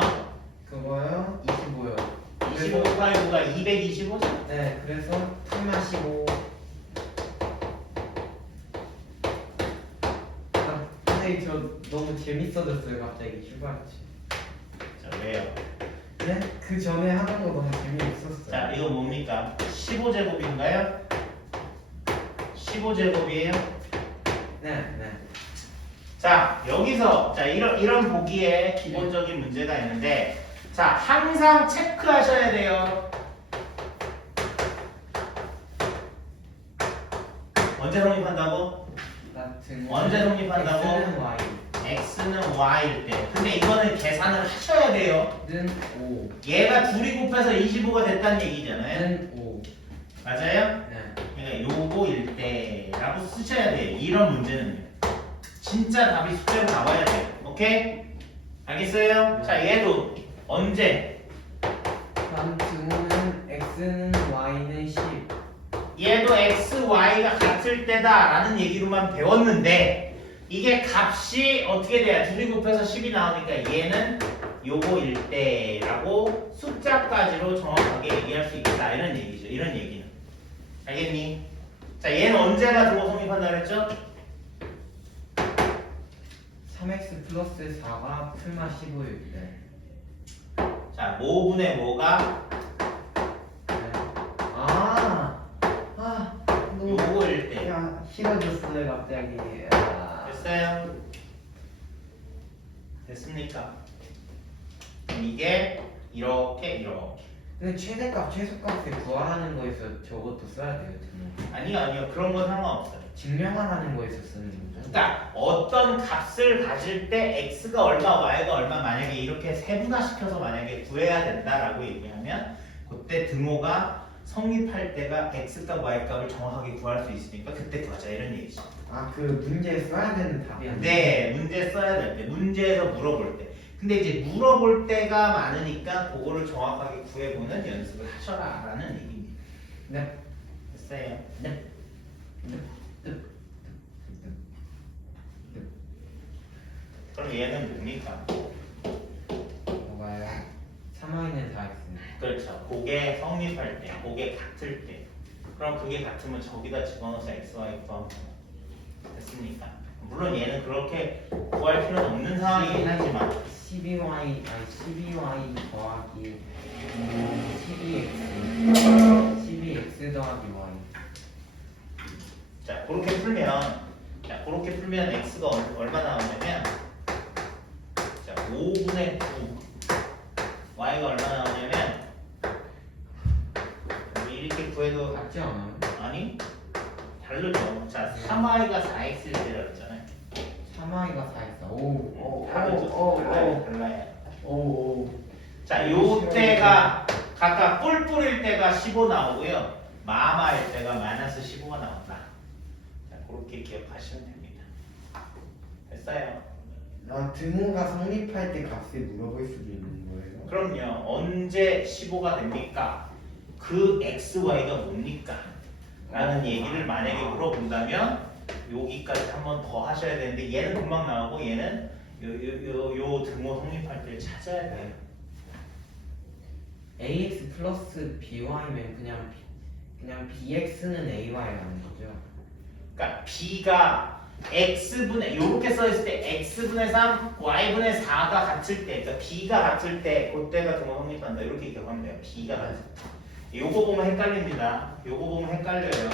그거요? 25요. 25 곱하기 9가 225죠? 네, 그래서 3만 15. 아, 선생님 저 너무 재밌어졌어요 갑자기 슈바르트. 자, 왜요? 네? 그 전에 하던 거 너무 재미없었어요. 자, 이거 뭡니까? 15제곱인가요? 15제곱이에요? 네, 네. 자, 여기서 자 이런 보기에 기본적인 문제가 있는데 자, 항상 체크하셔야 돼요. 언제 성립한다고? 언제 성립한다고? X는 Y. x는 y일 때. 근데 이거는 계산을 하셔야 돼요. 는 5. 얘가 둘이 곱해서 25가 됐다는 얘기잖아요. 는 5. 맞아요? 네. 그러니까 요거일 때라고 쓰셔야 돼요. 이런 문제는요. 진짜 답이 숫자로 나와야 돼요. 오케이? 알겠어요? 네. 자, 얘도 언제? 다음 증오는 X는 Y는 10. 얘도 x, y가 같을 때다라는 얘기로만 배웠는데 이게 값이 어떻게 돼야 둘이 곱해서 10이 나오니까 얘는 요거일 때라고 숫자까지로 정확하게 얘기할 수 있다 이런 얘기죠. 이런 얘기는. 알겠니? 자, 얘는 언제가 등호 성립한다 그랬죠? 3X 플러스 4가 풀마 15일 때. 자, 뭐분의 뭐가 네. 너무 요거일 때. 야, 싫어졌어요 갑자기. 아. 됐어요? 됐습니까? 그럼 이게 이렇게 근데 최대값 최소값을 구하라는 거에서 저것도 써야 돼요. 등호. 아니요 그런 건 상관없어요. 증명하라는 거에서 쓰는 거죠. 그러니까 어떤 값을 가질 때 x가 얼마 y가 얼마 만약에 이렇게 세분화시켜서 만약에 구해야 된다라고 얘기하면 그때 등호가 성립할 때가 x값 y값을 정확하게 구할 수 있으니까 그때 구하자 이런 얘기죠. 그 문제에 써야 되는 답이 아니에요. 네, 문제 써야 될 때, 문제에서 물어볼 때. 근데 이제 물어볼 때가 많으니까 그거를 정확하게 구해보는 연습을 하셔라라는 얘기입니다. 네. 됐어요? 네. 그럼 얘는 뭡니까? 뭐가요? 3Y는 4X. 그렇죠. 그게 성립할 때, 그게 같을 때. 그럼 그게 같으면 저기다 집어넣어서 xy 구하면 됐습니까? 물론 얘는 그렇게 구할 필요는 없는 상황이긴 하지만 12Y 더하기 12X 더하기 Y. 자 그렇게 풀면 x가 얼마 나오냐면 자 5분의 9 y가 얼마 나오냐면 우리 이렇게 구해도 같지 않아요? 아니 다르죠. 자 3y가 4x일 때라 그랬잖아요. 3Y가 4X. 오. 달라요. 오. 자 요때가 각각 뿔뿔일 때가 15 나오고요. 마마일 때가 마이너스 15가 나온다. 자 그렇게 기억하시면 됩니다. 됐어요. 등호가 성립할 때 값을 물어볼 수도 있는 거예요? 그럼요. 언제 15가 됩니까? 그 XY가 뭡니까? 라는 얘기를 만약에 물어본다면 여기까지 한 번 더 하셔야 되는데 얘는 금방 나오고 얘는 요 등호 성립할 때를 찾아야 돼요. ax 플러스 by면 그냥 bx는 ay라는 거죠? 그러니까 B가 X분의 요렇게 써있을 때 X분의 3, Y분의 4가 같을 때 그러니까 B가 같을 때 그때가 등호 성립한다 이렇게 기억하면 돼요. B가 같을 때 요거 보면 헷갈립니다. 요거 보면 헷갈려요.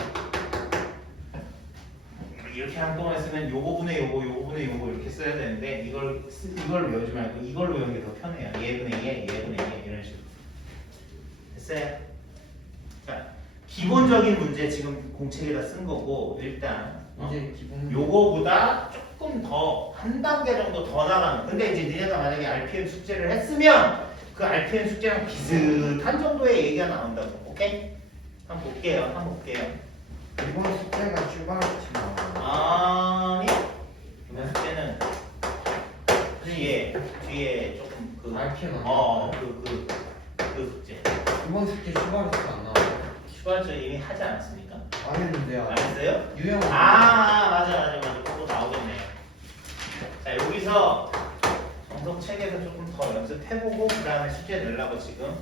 이렇게 한꺼번에 쓰면 요거 분의 요거 분의 요거 이렇게 써야 되는데 이걸 외우지 말고 이걸 외우는 게 더 편해요. 얘분의 얘분의 얘 이런 식으로 됐어요? 자 기본적인 문제 지금 공책에다 쓴 거고 일단 이제 기본 요거보다 조금 더 한 단계 정도 더 나가는 근데 이제 니네가 만약에 RPM 숙제를 했으면 그 RPM 숙제랑 비슷한 정도의 얘기가 나온다고 오케이? 한번 볼게요 이번 숙제가 출발 수치 나와요. 아니 이번 숙제는 뒤에 조금 그 RPM 안 그 숙제 이번 숙제 출발 수치 안 나와요? 추가적 이미 하지 않았습니까? 안 했는데요. 안 했어요? 유형 맞아 그거 나오겠네요. 자 여기서 정석 책에서 조금 더 연습해보고 그 다음에 숙제 내려고 지금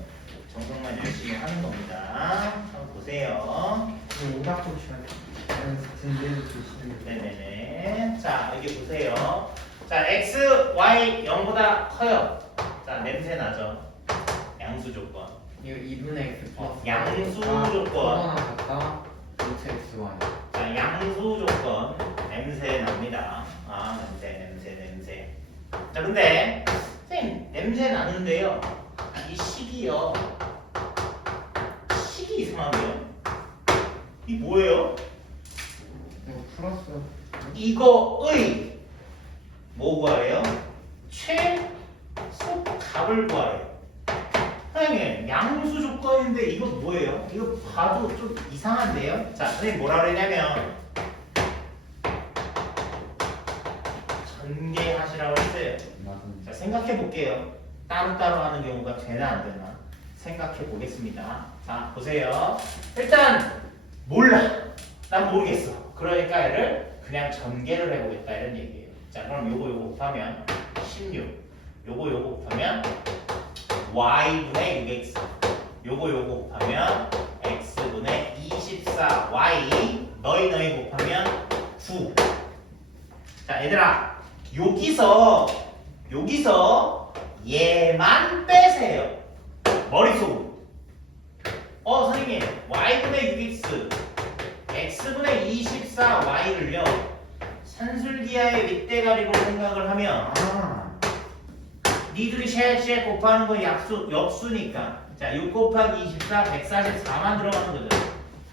정석만 열심히 하는 겁니다. 한번 보세요. 오답도 잘 듣는 주시는 네네네. 자 여기 보세요. 자 x, y 0보다 커요. 자 냄새 나죠. 양수 조건. 이거 2분의 x 플러스 양수 조건. 하나 같다 루트 xy. 자 양수 조건 냄새 납니다. 냄새. 자 근데 선생님 냄새 나는데요. 이 식이요. 식이 이상하네요. 이 뭐예요? 이거 플러스 이거의 뭐 구하래요? 최소값을 구하래요. 선생님 양수 조건인데 이거 뭐예요? 이거 봐도 좀 이상한데요? 자 선생님 뭐라 그러냐면 전개하시라고 했어요. 자 생각해 볼게요. 따로따로 하는 경우가 되나 안 되나 생각해 보겠습니다. 자 보세요. 일단 몰라. 난 모르겠어. 그러니까 얘를 그냥 전개를 해보겠다 이런 얘기예요. 자 그럼 요거 곱하면 16 요거 곱하면 y분의 6x 요거 곱하면 x분의 24y 너희 곱하면 9. 자 얘들아 여기서 얘만 빼세요. 머릿속으로. 선생님 y분의 6x x분의 24y를요 산술기하의 밑대가리로 생각을 하면 니들이 쉐 곱하는 건 역수니까 자 6 곱하기 24 144만 들어가는 거죠.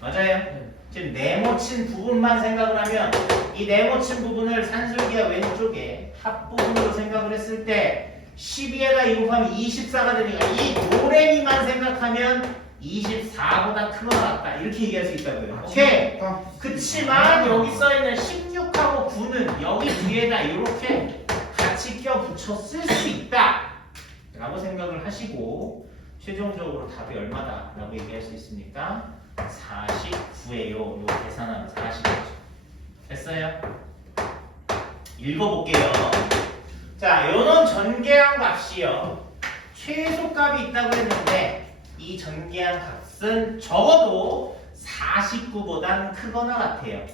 맞아요? 지금 네모친 부분만 생각을 하면 이 네모친 부분을 산술기하 왼쪽에 합부분으로 생각을 했을 때 12에다 2 곱하면 24가 되니까 이 노래미만 생각하면 24보다 크거나 같다 이렇게 얘기할 수 있다고요. 오케이? 그치만 여기 써있는 16하고 9는 여기 뒤에다 이렇게 같이 껴붙여 쓸 수 있다 라고 생각을 하시고 최종적으로 답이 얼마다 라고 얘기할 수 있습니까? 49예요. 요 계산하면 49죠. 됐어요? 읽어볼게요. 자, 요런 전개한 값이요. 최소값이 있다고 했는데 이 전개한 값은 적어도 49보단 크거나 같아요.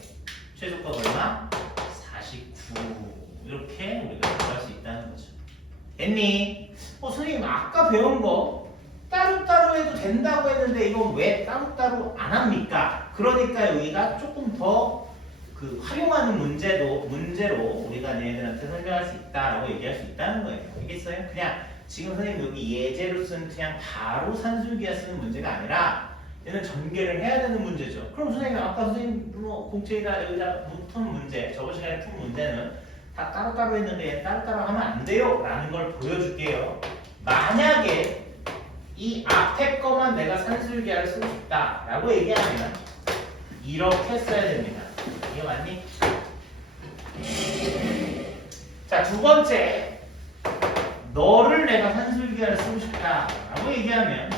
최소값 얼마? 49. 이렇게 우리가 구할 수 있다는 거죠. 됐니? 선생님 아까 배운 거 따로따로 해도 된다고 했는데 이건 왜 따로따로 안 합니까? 그러니까 여기가 조금 더 그 활용하는 문제로 우리가 얘네들한테 설명할 수 있다라고 얘기할 수 있다는 거예요. 알겠어요? 그냥 지금 선생님 여기 예제로 쓴 그냥 바로 산술기하 쓰는 문제가 아니라 얘는 전개를 해야 되는 문제죠. 그럼 선생님 아까 선생님 뭐 공책에다 여기다 푼 문제 저번 시간에 푼 문제는 다 따로따로 했는데 얘 따로따로 하면 안 돼요 라는 걸 보여줄게요. 만약에 이 앞에 거만 내가 산술기하를 쓰고 싶다 라고 얘기하면 이렇게 써야 됩니다. 이게 맞니? 자, 두 번째. 너를 내가 산술기하를 쓰고 싶다라고 얘기하면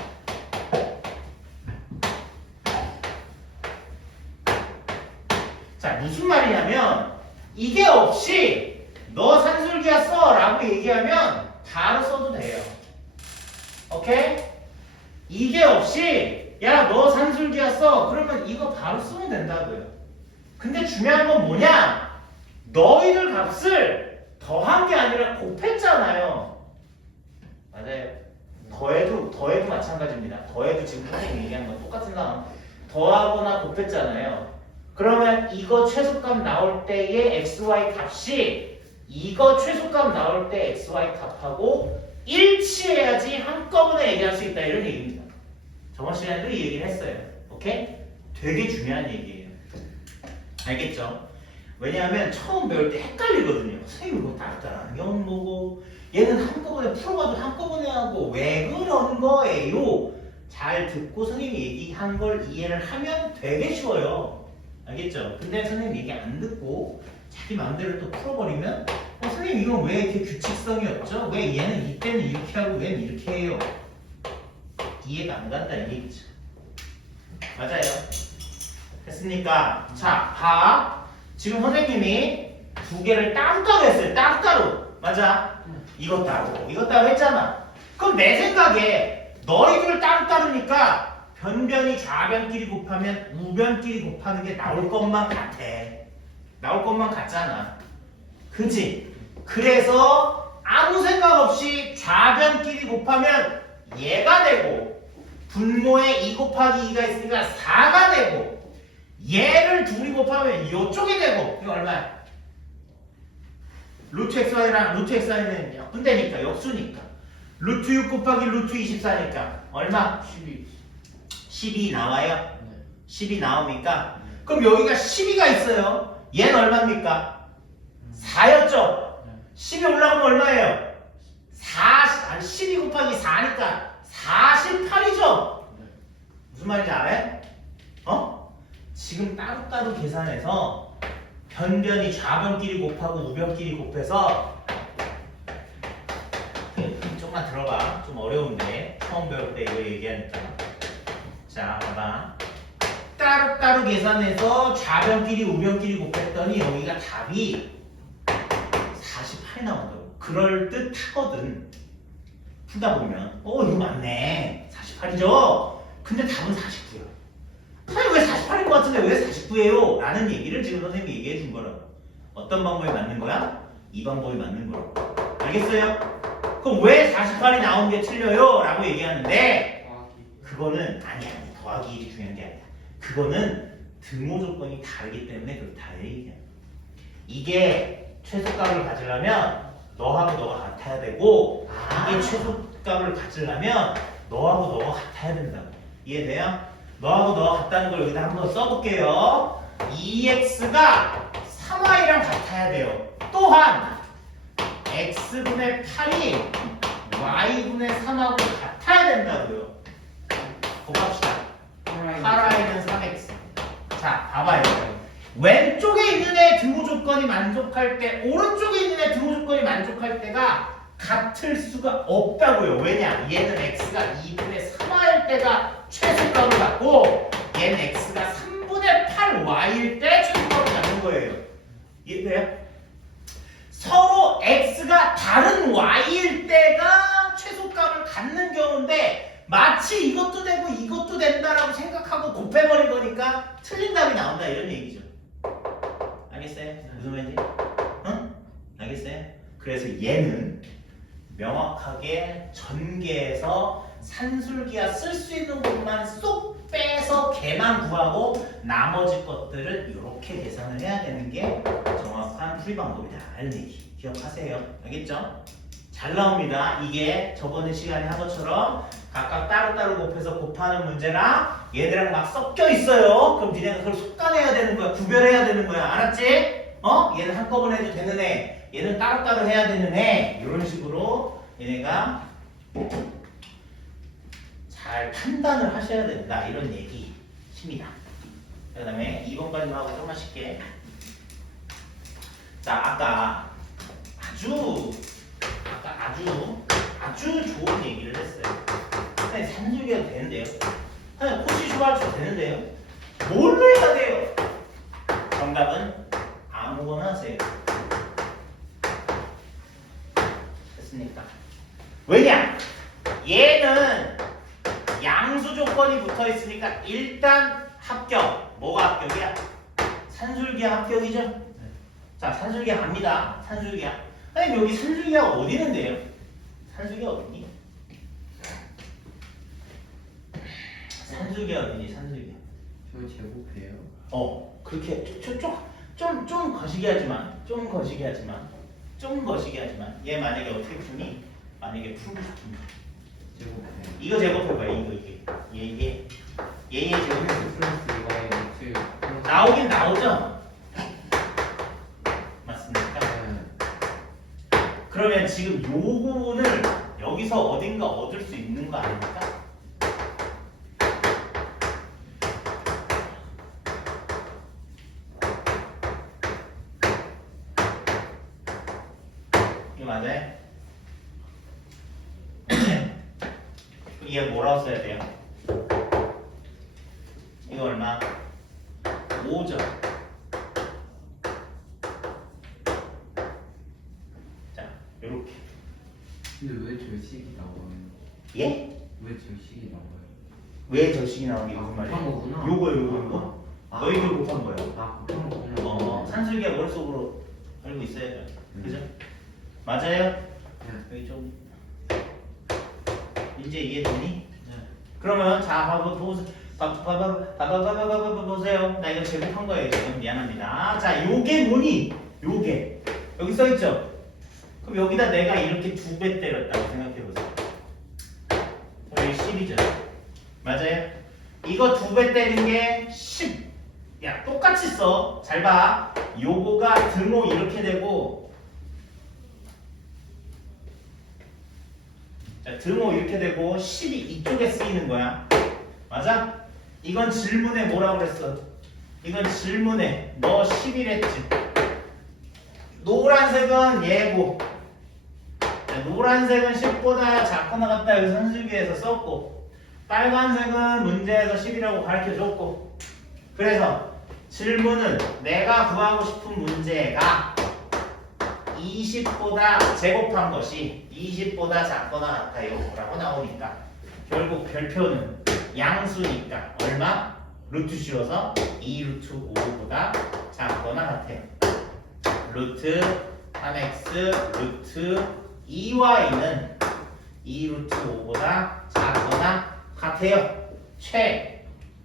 자, 무슨 말이냐면 이게 없이 너 산술기하 써라고 얘기하면 바로 써도 돼요. 오케이? 이게 없이 야, 너 산술기하 써. 그러면 이거 바로 쓰면 된다고요. 근데 중요한 건 뭐냐? 너희들 값을 더한 게 아니라 곱했잖아요. 맞아요. 더해도 마찬가지입니다. 더해도 지금 선생님이 얘기한 건 똑같은 상황. 더하거나 곱했잖아요. 그러면 이거 최소값 나올 때의 xy 값이 이거 최소값 나올 때 xy 값하고 일치해야지 한꺼번에 얘기할 수 있다 이런 얘기입니다. 저번 시간에도 이 얘기를 했어요. 오케이? 되게 중요한 얘기예요. 알겠죠? 왜냐하면 처음 배울 때 헷갈리거든요. 선생님 이거 따로따로 경험 보고 얘는 한꺼번에 풀어봐도 한꺼번에 하고 왜 그런 거예요? 잘 듣고 선생님이 얘기한 걸 이해를 하면 되게 쉬워요. 알겠죠? 근데 선생님 얘기 안 듣고 자기 마음대로 또 풀어버리면 선생님 이건 왜 이렇게 규칙성이었죠? 왜 얘는 이때는 이렇게 하고 얘는 이렇게 해요? 이해가 안 간다는 얘기죠. 맞아요. 됐습니까? 자, 봐. 지금 선생님이 두 개를 따로따로 했어요. 따로따로. 맞아? 이것 따로, 이것 따로 했잖아. 그럼 내 생각에 너희들 따로따로니까 변변이 좌변끼리 곱하면 우변끼리 곱하는 게 나올 것만 같아. 나올 것만 같잖아. 그치? 그래서 아무 생각 없이 좌변끼리 곱하면 얘가 되고 분모에 2 곱하기 2가 있으니까 4가 되고 얘를 둘이 곱하면 이쪽이 되고 이거 얼마야? 루트 xy랑 루트 xy는 역분되니까 역수니까 루트 6 곱하기 루트 24니까 얼마? 12 나와요? 12 나옵니까? 그럼 여기가 12가 있어요. 얘는 얼마입니까? 4였죠? 10이 올라가면 얼마예요? 12 곱하기 4니까 48이죠? 무슨 말인지 알아요? 지금 따로따로 계산해서 변변이 좌변끼리 곱하고 우변끼리 곱해서 조금만 들어봐. 좀 어려운데 처음 배울 때 이거 얘기하니까. 자, 봐봐. 따로따로 계산해서 좌변끼리 우변끼리 곱했더니 여기가 답이 48이 나온다고. 그럴듯 하거든. 풀다 보면 이거 맞네. 48이죠? 근데 답은 49야. 선생님 왜 48인 것 같은데 왜 49예요? 라는 얘기를 지금 선생님이 얘기해 준 거라고. 어떤 방법이 맞는 거야? 이 방법이 맞는 거라고. 알겠어요? 그럼 왜 48이 나온 게 틀려요? 라고 얘기하는데 그거는 아니 더하기 1이 중요한 게 아니야. 그거는 등호 조건이 다르기 때문에 그렇다 얘기야. 이게 최소값을 가지려면 너하고 너가 같아야 되고 이게 최소값을 가지려면 너하고 너가 같아야 된다고. 이해돼요? 너하고 너가 같다는 걸 여기다 한번 써볼게요. 2x가 3y랑 같아야 돼요. 또한 x분의 8이 y분의 3하고 같아야 된다고요. 곱합시다. 8y는 3x. 자, 봐봐요. 왼쪽에 있는 애 등호 조건이 만족할 때 오른쪽에 있는 애 등호 조건이 만족할 때가 같을 수가 없다고요. 왜냐? 얘는 x가 2분의 3y일 때가 최소값을 갖고 얘는 x가 3분의 8y일 때 최소값을 갖는 거예요. 이해돼요? 서로 x가 다른 y일 때가 최소값을 갖는 경우인데 마치 이것도 되고 이것도 된다라고 생각하고 곱해버린 거니까 틀린 답이 나온다 이런 얘기죠. 알겠어요? 무슨 말인지? 응? 알겠어요? 그래서 얘는 명확하게 전개해서 산술기하 쓸 수 있는 것만 쏙 빼서 걔만 구하고 나머지 것들을 이렇게 계산을 해야 되는 게 정확한 풀이 방법이다. 이런 얘기 기억하세요. 알겠죠? 잘 나옵니다. 이게 저번에 시간에 한 것처럼 각각 따로따로 곱해서 곱하는 문제랑 얘네랑 막 섞여 있어요. 그럼 니네가 그걸 속단해야 되는 거야. 구별해야 되는 거야. 알았지? 얘는 한꺼번에 해도 되는 애, 얘는 따로따로 해야 되는 애. 이런 식으로 얘네가 잘 판단을 하셔야 된다. 이런 얘기입니다. 그 다음에 2번까지만 하고 좀만 쉽게. 자, 아까 아주 아주 좋은 얘기를 했어요. 아니, 산술기가 되는데요. 아니, 코시 슈발츠 되는데요. 뭘로 해야 돼요? 정답은 아무거나 하세요. 됐습니까? 왜냐? 얘는 양수 조건이 붙어 있으니까 일단 합격. 뭐가 합격이야? 산술기하 합격이죠? 자, 산술기하 갑니다. 산술기하. 아니, 여기 산술기하가 어디 있는데요? 산술기하 어디니? 산술기하 어디니? 산술기하. 저 제곱이에요. 그렇게 좀 거시기 하지만 얘 만약에 어떻게 푸니? 만약에 풀고 싶으면 제곱이에요. 이거 제곱해봐. 이게 얘 제곱해. 플러스 이거에 루트 플러스 나오긴 나오죠? 맞습니까? 네. 그러면 지금 요 부분을 여기서 어딘가 얻을 수 있는 거 아닙니까? 이거 맞아요? 네. 이게 뭐라고 써야 돼요? 이거 얼마? 5점. 자, 요렇게. 근데 왜 절식이 나와요? 예? 왜 절식이 나와요? 왜 저식이 나온 게 무슨 말이에요? 곱한 거구나. 요거. 너희들 곱한 거예요. 곱한 거구나. 산술기가 머릿속으로 알고 있어야죠. 그죠? 맞아요? 네. 여기 좀 이제 이해되니? 네. 그러면 자, 보세요. 나 이거 제곱한 거예요. 지금 미안합니다. 자, 요게 뭐니? 요게 여기 써 있죠? 그럼 여기다 내가 이렇게 2배 때렸다고 생각해 보세요. 그럼 이게 10이죠. 맞아요? 이거 2배 때린 게 10. 야, 똑같이 써. 잘 봐. 요거가 등호 이렇게 되고, 자, 등호 이렇게 되고 10이 이쪽에 쓰이는 거야. 맞아? 이건 질문에 뭐라고 그랬어? 이건 질문에 너 10이랬지. 노란색은 예고. 자, 노란색은 10보다 작거나 같다 여기 산술기에서 썼고, 빨간색은 문제에서 10이라고 가르쳐줬고. 그래서 질문은 내가 구하고 싶은 문제가 20보다 제곱한 것이 20보다 작거나 같아요 라고 나오니까 결국 별표는 양수니까 얼마? 루트 씌워서 2루트 5보다 작거나 같아요. 루트 3x 루트 2y는 2루트 5보다 작거나 같아요.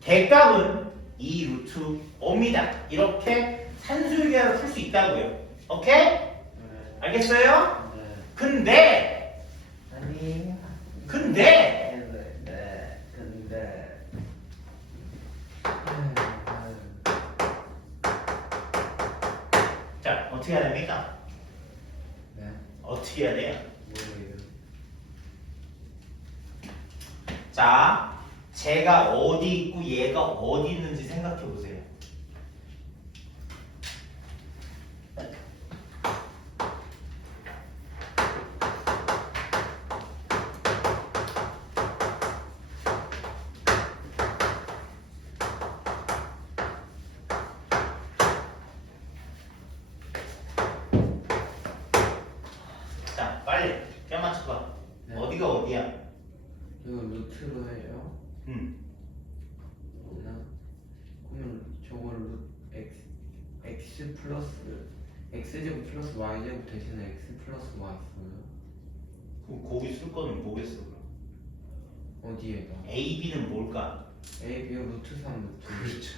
대값은 2루트 5입니다. 이렇게 산술기하를 풀 수 있다고요. 오케이? 알겠어요? 네. 근데 아니. 근데 근데. 자, 어떻게 해야 됩니까? 네. 어떻게 해야 돼요? 뭐예요? 자, 제가 어디 있고 얘가 어디 있는지 생각해 보세요. 자, 빨리 껴 맞춰봐. 네. 어디가 어디야? 이거 루트로 해요? 그러면 저걸 x 플러스 x제곱 플러스 y제곱 대신에 x 플러스 y 써요? 그럼 거기 쓸 거는 뭐겠어? 그럼? 어디에다? A, B는 뭘까? a, b가 루트 3 루트 그렇죠.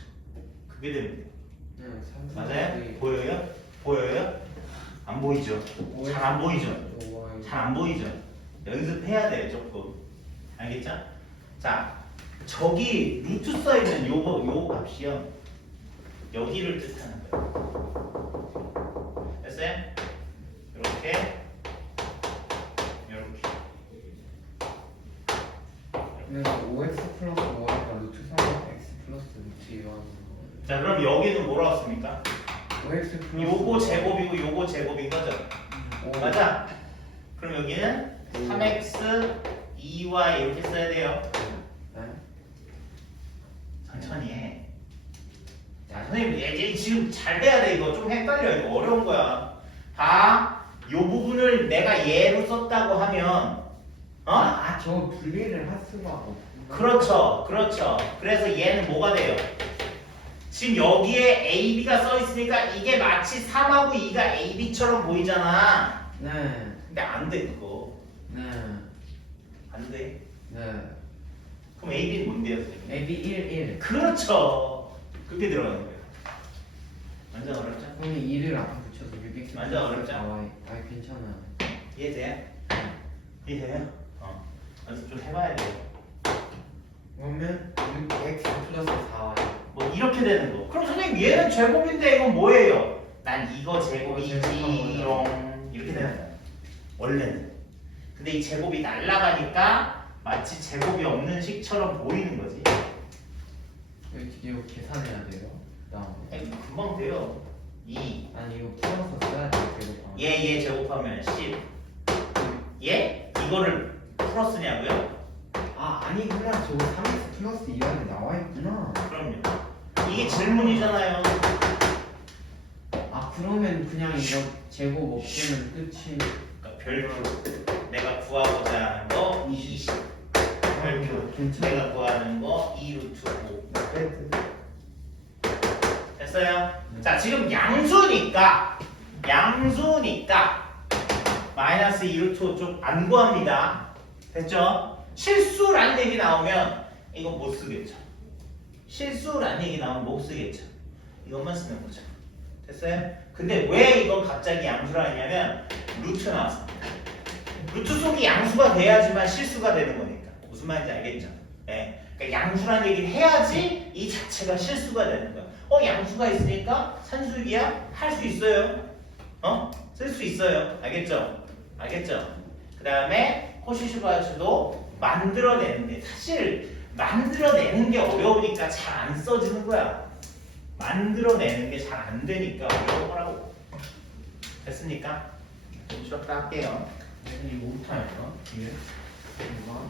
그게 되면 돼. 네, 3 맞아요? 보여요? 보여요? 안 보이죠? 잘 안 보이죠? 잘 안 보이죠? 연습해야 돼요, 조금. 알겠죠? 자, 저기 루트 써있는 요거 값이요. 여기를 뜻하는 거예요. 됐어요? 이렇게, 이렇게. 그래서 5x 플러스 y가 루트 3x 플러스 루트 2가 자, 그럼 여기는 뭐라고 씁니까? 5x 플러스 요거 제곱이고 요거 제곱인 거죠? 맞아. 그럼 여기는 3x 2y 이렇게 써야 돼요. 네? 천천히 해. 야, 선생님 얘 지금 잘 돼야 돼. 이거 좀 헷갈려. 이거 어려운 거야. 다 요 부분을 내가 얘로 썼다고 하면 저 분리를 할 수가 없고. 그렇죠. 그렇죠. 그래서 얘는 뭐가 돼요? 지금 여기에 AB가 써 있으니까 이게 마치 3하고 2가 AB처럼 보이잖아. 네. 근데 안 돼 그거. 네. 안 돼. 네. 그럼 AB는 뭔데요, 선생님? AB 1. 그렇죠. 그렇게 들어가는 거예요. 완전 어렵죠? 그러면 2를 앞에 붙여서 6x 완전 어렵죠? 나와요. 괜찮아요. 이해돼요? 이해돼요? 연습 좀 해봐야 돼요. 그러면 6x 플러스 4y. 뭐 이렇게 되는 거. 그럼 선생님 얘는 제곱인데 이건 뭐예요? 난 이거 제곱하는 제곱이지롱 이렇게 되는 거야. 원래는. 근데 이 제곱이 날아가니까 마치 제곱이 없는 식처럼 보이는 거지. 이거 계산해야 돼요. 그다음에. 아니, 금방 돼요. 2. 아니 이거 풀어서 써야 돼요. 제곱하면. 얘 제곱하면 10. 얘? 이거를 풀었으냐고요? 아니구나. 저거 3x 플러스 2y 나와 있구나. 그럼요. 이게 질문이잖아요. 그러면 그냥 이거 제곱 없으면 끝이. 그러니까 별표 내가 구하고자 하는 거 20. 별표 괜찮아. 내가 구하는 거 2루트 5. 됐어요? 자 지금 양수니까 마이너스 2루트 5 좀 안 구합니다. 됐죠? 실수라는 얘기 나오면 이거 못 쓰겠죠. 실수라는 얘기 나오면 못 쓰겠죠. 이것만 쓰면 보자. 됐어요? 근데 왜 이건 갑자기 양수라 했냐면 루트 나왔어. 루트 속이 양수가 돼야지만 실수가 되는 거니까. 무슨 말인지 알겠죠? 네. 그러니까 양수라는 얘기를 해야지 이 자체가 실수가 되는 거야. 양수가 있으니까 산수기야? 할 수 있어요. 쓸 수 있어요. 알겠죠? 그 다음에 코시슈바츠도 만들어내는데 사실 만들어내는 게 어려우니까 잘 안 써지는 거야. 만들어내는 게 잘 안 되니까 어려운 거라고. 됐습니까? 좀 쉬었다 할게요. 이거 못하니까 이게. 이거